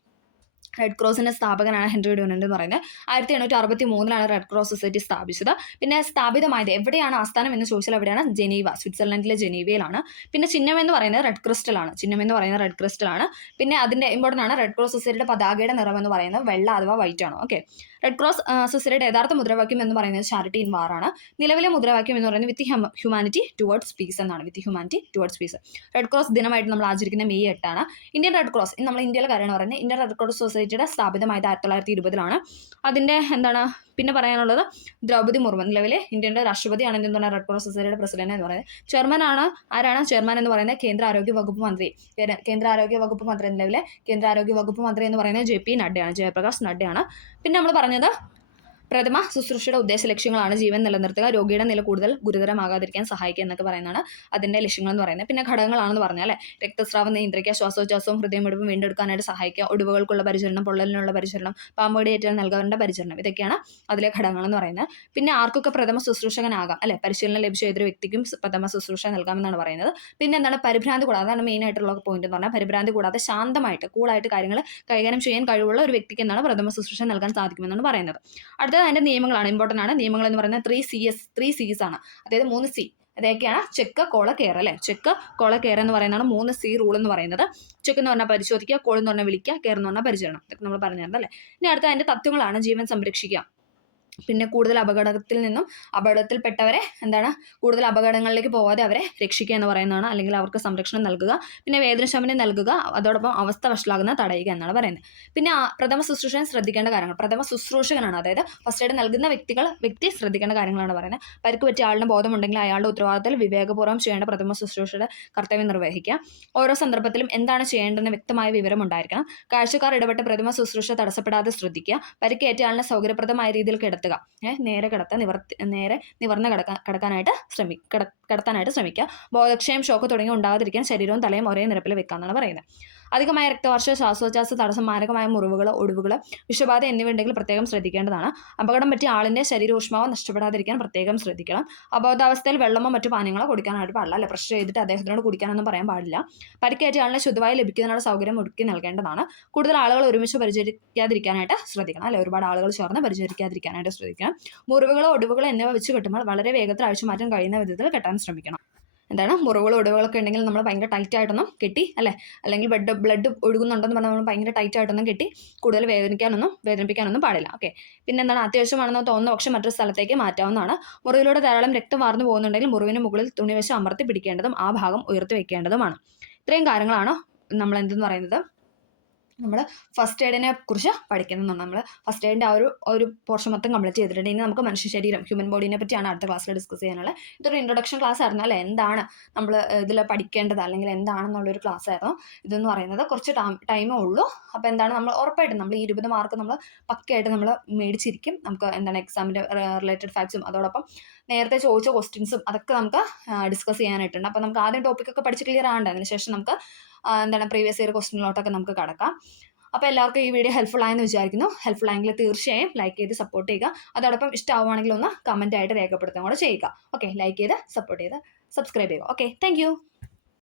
റെഡ് ക്രോസിന്റെ സ്ഥാപകനാണ് ഹെൻറി ഡ്യൂനന്റ് എന്ന് പറയുന്നത്. 1863 റെഡ് ക്രോസ് സൊസൈറ്റി സ്ഥാപിച്ചത്. പിന്നെ സ്ഥാപിതമായത് എവിടെയാണ് ആസ്ഥാനം എന്ന് ചോദിച്ചാൽ എവിടെയാണ്? ജനീവ, സ്വിറ്റ്സർലൻഡിലെ ജനീവയിലാണ്. പിന്നെ ചിഹ്നം എന്ന് പറയുന്നത് റെഡ് ക്രിസ്റ്റൽ ആണ്. പിന്നെ അതിന്റെ ഇമ്പോർട്ടൻ്റ് ആണ് റെഡ് ക്രോസ് സൊസൈറ്റിയുടെ പതാകയുടെ നിറം എന്ന് പറയുന്നത് വെള്ള അഥവാ വൈറ്റ് ആണ്. ഓക്കെ, റെഡ് ക്രോസ് സൊസൈറ്റിയുടെ യഥാർത്ഥ മുദ്രാവാക്യം എന്ന് പറയുന്നത് ചാരിറ്റി ഇൻ വാർ ആണ്. നിലവിലെ മുദ്രാവാക്യം എന്ന് പറയുന്നത് വിത്ത് ഹ്യൂമാനിറ്റി ടുവേർഡ്സ് പീസ് എന്നാണ്. With humanity towards peace. Red cross ദിനമായിട്ട് നമ്മൾ ആചരിക്കുന്ന മെയ് 8 ആണ്. ഇന്ത്യൻ റെഡ് ക്രോസ്, നമ്മൾ ഇന്ത്യയിലെ കാര്യമാണ് പറയുന്നത്. ഇന്ത്യൻ റെഡ് ക്രോസ് സൊസൈറ്റിയുടെ സ്ഥാപിതമായത് 1920 അതിന്റെ എന്താണ് പിന്നെ പറയാനുള്ളത്? ദ്രൗപദി മുർമു നിലവിലെ ഇന്ത്യയുടെ രാഷ്ട്രപതിയാണ് എന്താണ് റെഡ് ക്രോസ് സൊസൈറ്റിയുടെ പ്രസിഡന്റ് എന്ന് പറയുന്നത്. ആരാണ് ചെയർമാൻ എന്ന് പറയുന്നത്? കേന്ദ്ര ആരോഗ്യ വകുപ്പ് മന്ത്രി. നിലവിലെ കേന്ദ്ര ആരോഗ്യ വകുപ്പ് മന്ത്രി എന്ന് പറയുന്നത് JP നഡ്ഡയാണ്, ജയപ്രകാശ് നഡ്ഡയാണ്. പിന്നെ നമ്മൾ പറഞ്ഞത് പ്രഥമ ശുശ്രൂഷയുടെ ഉദ്ദേശ ലക്ഷ്യങ്ങളാണ് ജീവൻ നിലനിർത്തുക, രോഗിയുടെ നില കൂടുതൽ ഗുരുതരമാകാതിരിക്കാൻ സഹായിക്കുക എന്നൊക്കെ പറയുന്നതാണ് അതിന്റെ ലക്ഷ്യങ്ങൾ എന്ന് പറയുന്നത്. പിന്നെ ഘടകങ്ങളാണെന്ന് പറഞ്ഞാൽ രക്തസ്രാവം നിയന്ത്രിക്കുക, ശ്വാസോച്ഛ്വാസവും ഹൃദയമിടിപ്പും വീണ്ടെടുക്കാനായിട്ട് സഹായിക്കുക, ഒടിവുകൾക്കുള്ള പരിചരണം, പൊള്ളലിനുള്ള പരിചരണം, പാമ്പുകടിയേറ്റാൽ നൽകേണ്ട പരിചരണം, ഇതൊക്കെയാണ് അതിലെ ഘടകങ്ങൾ എന്ന് പറയുന്നത്. പിന്നെ ആർക്കൊക്കെ പ്രഥമ ശുശ്രൂഷകനാകാം അല്ലെ, പരിശീലനം ലഭിച്ച ഏതൊരു വ്യക്തിക്കും പ്രഥമ ശുശ്രൂഷ നൽകാമെന്നാണ് പറയുന്നത്. പിന്നെ എന്താണ്? പരിഭ്രാന്തി കൂടാതെ, അതാണ് മെയിൻ ആയിട്ടുള്ള പോയിന്റ് എന്ന് പറഞ്ഞാൽ, പരിഭ്രാന്തി കൂടാതെ ശാന്തമായിട്ട് കൂളായിട്ട് കാര്യങ്ങൾ കൈകാര്യം ചെയ്യാൻ കഴിവുള്ള ഒരു വ്യക്തിക്ക് എന്താണ് പ്രഥമ ശുശ്രൂഷ നൽകാൻ സാധിക്കുമെന്നാണ് പറയുന്നത്. അടുത്തത് അതിന്റെ നിയമങ്ങളാണ്, ഇമ്പോർട്ടൻ്റ് ആണ്. നിയമങ്ങൾ എന്ന് പറയുന്നത് 3 C's ആണ്. അതായത് 3 C. അതൊക്കെയാണ് ചെക്ക്, കോള, കെയർ അല്ലെ. ചെക്ക്, കോള, കെയർ എന്ന് പറയുന്നതാണ് 3 C റൂൾ എന്ന് പറയുന്നത്. ചെക്ക് എന്ന് പറഞ്ഞാൽ പരിശോധിക്കുക, കോൾ എന്ന് പറഞ്ഞാൽ വിളിക്കുക, കെയർ എന്ന് പറഞ്ഞാൽ പരിചരണം. ഇതൊക്കെ നമ്മൾ പറഞ്ഞിട്ടുണ്ട് അല്ലേ. ഇനി അടുത്ത അതിന്റെ തത്വങ്ങളാണ്. ജീവൻ സംരക്ഷിക്കുക, പിന്നെ കൂടുതൽ അപകടത്തിൽപ്പെട്ടവരെ കൂടുതൽ അപകടങ്ങളിലേക്ക് പോകാതെ അവരെ രക്ഷിക്കുക എന്ന് പറയുന്നതാണ്, അല്ലെങ്കിൽ അവർക്ക് സംരക്ഷണം നൽകുക. പിന്നെ വേദനശമനം നൽകുക, അതോടൊപ്പം അവസ്ഥ വഷളാകുന്ന തടയുക എന്നാണ് പറയുന്നത്. പിന്നെ പ്രഥമ ശുശ്രൂഷകൻ ശ്രദ്ധിക്കേണ്ട കാര്യങ്ങൾ. പ്രഥമ ശുശ്രൂഷകനാണ്, അതായത് ഫസ്റ്റ് എയ്ഡ് നൽകുന്ന വ്യക്തി ശ്രദ്ധിക്കേണ്ട കാര്യങ്ങളാണ് പറയുന്നത്. പരിക്ക് പറ്റിയ ആളിന് ബോധമുണ്ടെങ്കിൽ അയാളുടെ ഉത്തരവാദിത്തത്തിൽ വിവേകപൂർവ്വം ചെയ്യേണ്ട പ്രഥമ ശുശ്രൂഷയുടെ കർത്തവ്യം നിർവഹിക്കുക. ഓരോ സന്ദർഭത്തിലും എന്താണ് ചെയ്യേണ്ടതെന്ന് വ്യക്തമായ വിവരം ഉണ്ടായിരിക്കണം. കാഴ്ചക്കാർ ഇടപെട്ട് പ്രഥമ ശുശ്രൂഷ തടസ്സപ്പെടാതെ ശ്രദ്ധിക്കുക. പരിക്കേറ്റ ആളിനെ സൗകര്യപ്രദമായ രീതിയിൽ നേരെ നിവർന്ന് കിടത്താനായിട്ട് ശ്രമിക്കുക. ബോധക്ഷയം, ഷോക്ക് തുടങ്ങിയ ഉണ്ടാകാതിരിക്കാൻ ശരീരവും തലയും ഒരേ നിരപ്പിൽ വെക്കാന്നാണ് പറയുന്നത്. അധികമായ രക്തവർഷം, ശ്വാസോച്ഛ്വാസ തടസ്സം, മാരകമായ മുറിവുകൾ, ഒടിവുകൾ, വിഷബാധ എന്നിവ ഉണ്ടെങ്കിൽ പ്രത്യേകം ശ്രദ്ധിക്കേണ്ടതാണ്. അപകടം പറ്റിയ ആളിന്റെ ശരീരോഷ്മാവ് നഷ്ടപ്പെടാതിരിക്കാൻ പ്രത്യേകം ശ്രദ്ധിക്കണം. അബോധാവസ്ഥയിൽ വെള്ളമോ മറ്റു പാനീയങ്ങളോ കുടിക്കാനായിട്ട് പാടില്ല, അല്ലെ പ്രഷർ ചെയ്തിട്ട് അദ്ദേഹത്തിനോട് കുടിക്കാനൊന്നും പറയാൻ പാടില്ല. പരിക്കേറ്റ ആളിനെ ശുദ്ധമായി ലഭിക്കുന്നതിനുള്ള സൗകര്യം ഒരുക്കി നൽകേണ്ടതാണ്. കൂടുതൽ ആളുകൾ ഒരുമിച്ച് പരിചരിക്കാതിരിക്കാനായിട്ട് ശ്രദ്ധിക്കണം, അല്ലെ ഒരുപാട് ആളുകൾ ചേർന്ന് പരിചരിക്കാതിരിക്കാനായിട്ട് ശ്രദ്ധിക്കണം. മുറിവുകളോ ഒടിവുകളോ എന്നിവ വെച്ച് കെട്ടുമ്പോൾ വളരെ വേഗത്തിൽ അഴിച്ചു മാറ്റാൻ കഴിയുന്ന വിധത്തിൽ കെട്ടാൻ ശ്രമിക്കണം. മുറിവുകളോ ഒടിവുകളൊക്കെ ഉണ്ടെങ്കിൽ നമ്മൾ ഭയങ്കര ടൈറ്റ് ആയിട്ടൊന്നും കെട്ടി, അല്ലെങ്കിൽ ബ്ലഡ് ഒഴുകുന്നുണ്ടെന്ന് പറഞ്ഞാൽ നമ്മൾ ഭയങ്കര ടൈറ്റ് ആയിട്ടൊന്നും കെട്ടി കൂടുതൽ വേദനിപ്പിക്കാനൊന്നും പാടില്ല. ഓക്കെ, പിന്നെ അത്യാവശ്യമാണെന്ന് തോന്നുന്ന പക്ഷെ മറ്റൊരു സ്ഥലത്തേക്ക് മാറ്റാവുന്നതാണ്. മുറിവിലൂടെ ധാരാളം രക്തം വാർന്നു പോകുന്നുണ്ടെങ്കിൽ മുറിവിന് മുകളിൽ തുണി വെച്ച് അമർത്തി പിടിക്കേണ്ടതും ആ ഭാഗം ഉയർത്തി വെക്കേണ്ടതുമാണ്. ഇത്രയും കാര്യങ്ങളാണ് നമ്മൾ എന്തെന്ന് പറയുന്നത് നമ്മൾ ഫസ്റ്റ് എയ്ഡിനെ കുറിച്ച് പഠിക്കുന്നുണ്ട്. നമ്മൾ ഫസ്റ്റ് എയ്ഡിൻ്റെ ഒരു പോർഷൻ മൊത്തം കംപ്ലീറ്റ് ചെയ്തിട്ടുണ്ട്. ഇനി നമുക്ക് മനുഷ്യ ശരീരം, ഹ്യൂമൻ ബോഡീനെ പറ്റിയാണ് അടുത്ത ക്ലാസ്സിൽ ഡിസ്കസ് ചെയ്യാനുള്ളത്. ഇതൊരു ഇൻട്രൊഡക്ഷൻ ക്ലാസ് ആയിരുന്നു അല്ലേ, എന്താണ് നമ്മൾ ഇതിൽ പഠിക്കേണ്ടത് അല്ലെങ്കിൽ എന്താണെന്നുള്ളൊരു ക്ലാസ് ആയിരുന്നു ഇതെന്ന് പറയുന്നത്. കുറച്ച് ടൈമേ ഉള്ളൂ. അപ്പോൾ നമ്മൾ ഉറപ്പായിട്ടും നമ്മൾ ഈ 20 മാർക്ക് നമ്മൾ പക്കയായിട്ട് നമ്മൾ മേടിച്ചിരിക്കും. നമുക്ക് എക്സാമിൻ്റെ റിലേറ്റഡ് ഫാക്ട്സും അതോടൊപ്പം നേരത്തെ ചോദിച്ച ക്വസ്റ്റ്യൻസും അതൊക്കെ നമുക്ക് ഡിസ്കസ് ചെയ്യാനായിട്ടുണ്ട്. അപ്പോൾ നമുക്ക് ആദ്യം ടോപ്പിക്കൊക്കെ പഠിച്ച് ക്ലിയർ ആകണ്ടേ, അതിനുശേഷം നമുക്ക് പ്രീവിയസ് ഇയർ ക്വസ്റ്റ്യനിലോട്ടൊക്കെ നമുക്ക് കടക്കാം. അപ്പോൾ എല്ലാവർക്കും ഈ വീഡിയോ ഹെൽപ്ഫുൾ ആയെന്ന് വിചാരിക്കുന്നു. ഹെൽപ്ഫുൾ ആയെങ്കിൽ തീർച്ചയായും ലൈക്ക് ചെയ്ത് സപ്പോർട്ട് ചെയ്യുക. അതോടൊപ്പം ഇഷ്ടമാവുകയാണെങ്കിൽ ഒന്ന് കമൻറ്റ് ആയിട്ട് രേഖപ്പെടുത്തുകയും കൂടെ ചെയ്യുക. ഓക്കെ, ലൈക്ക് ചെയ്ത് സപ്പോർട്ട് ചെയ്ത് സബ്സ്ക്രൈബ് ചെയ്യുക. Okay, thank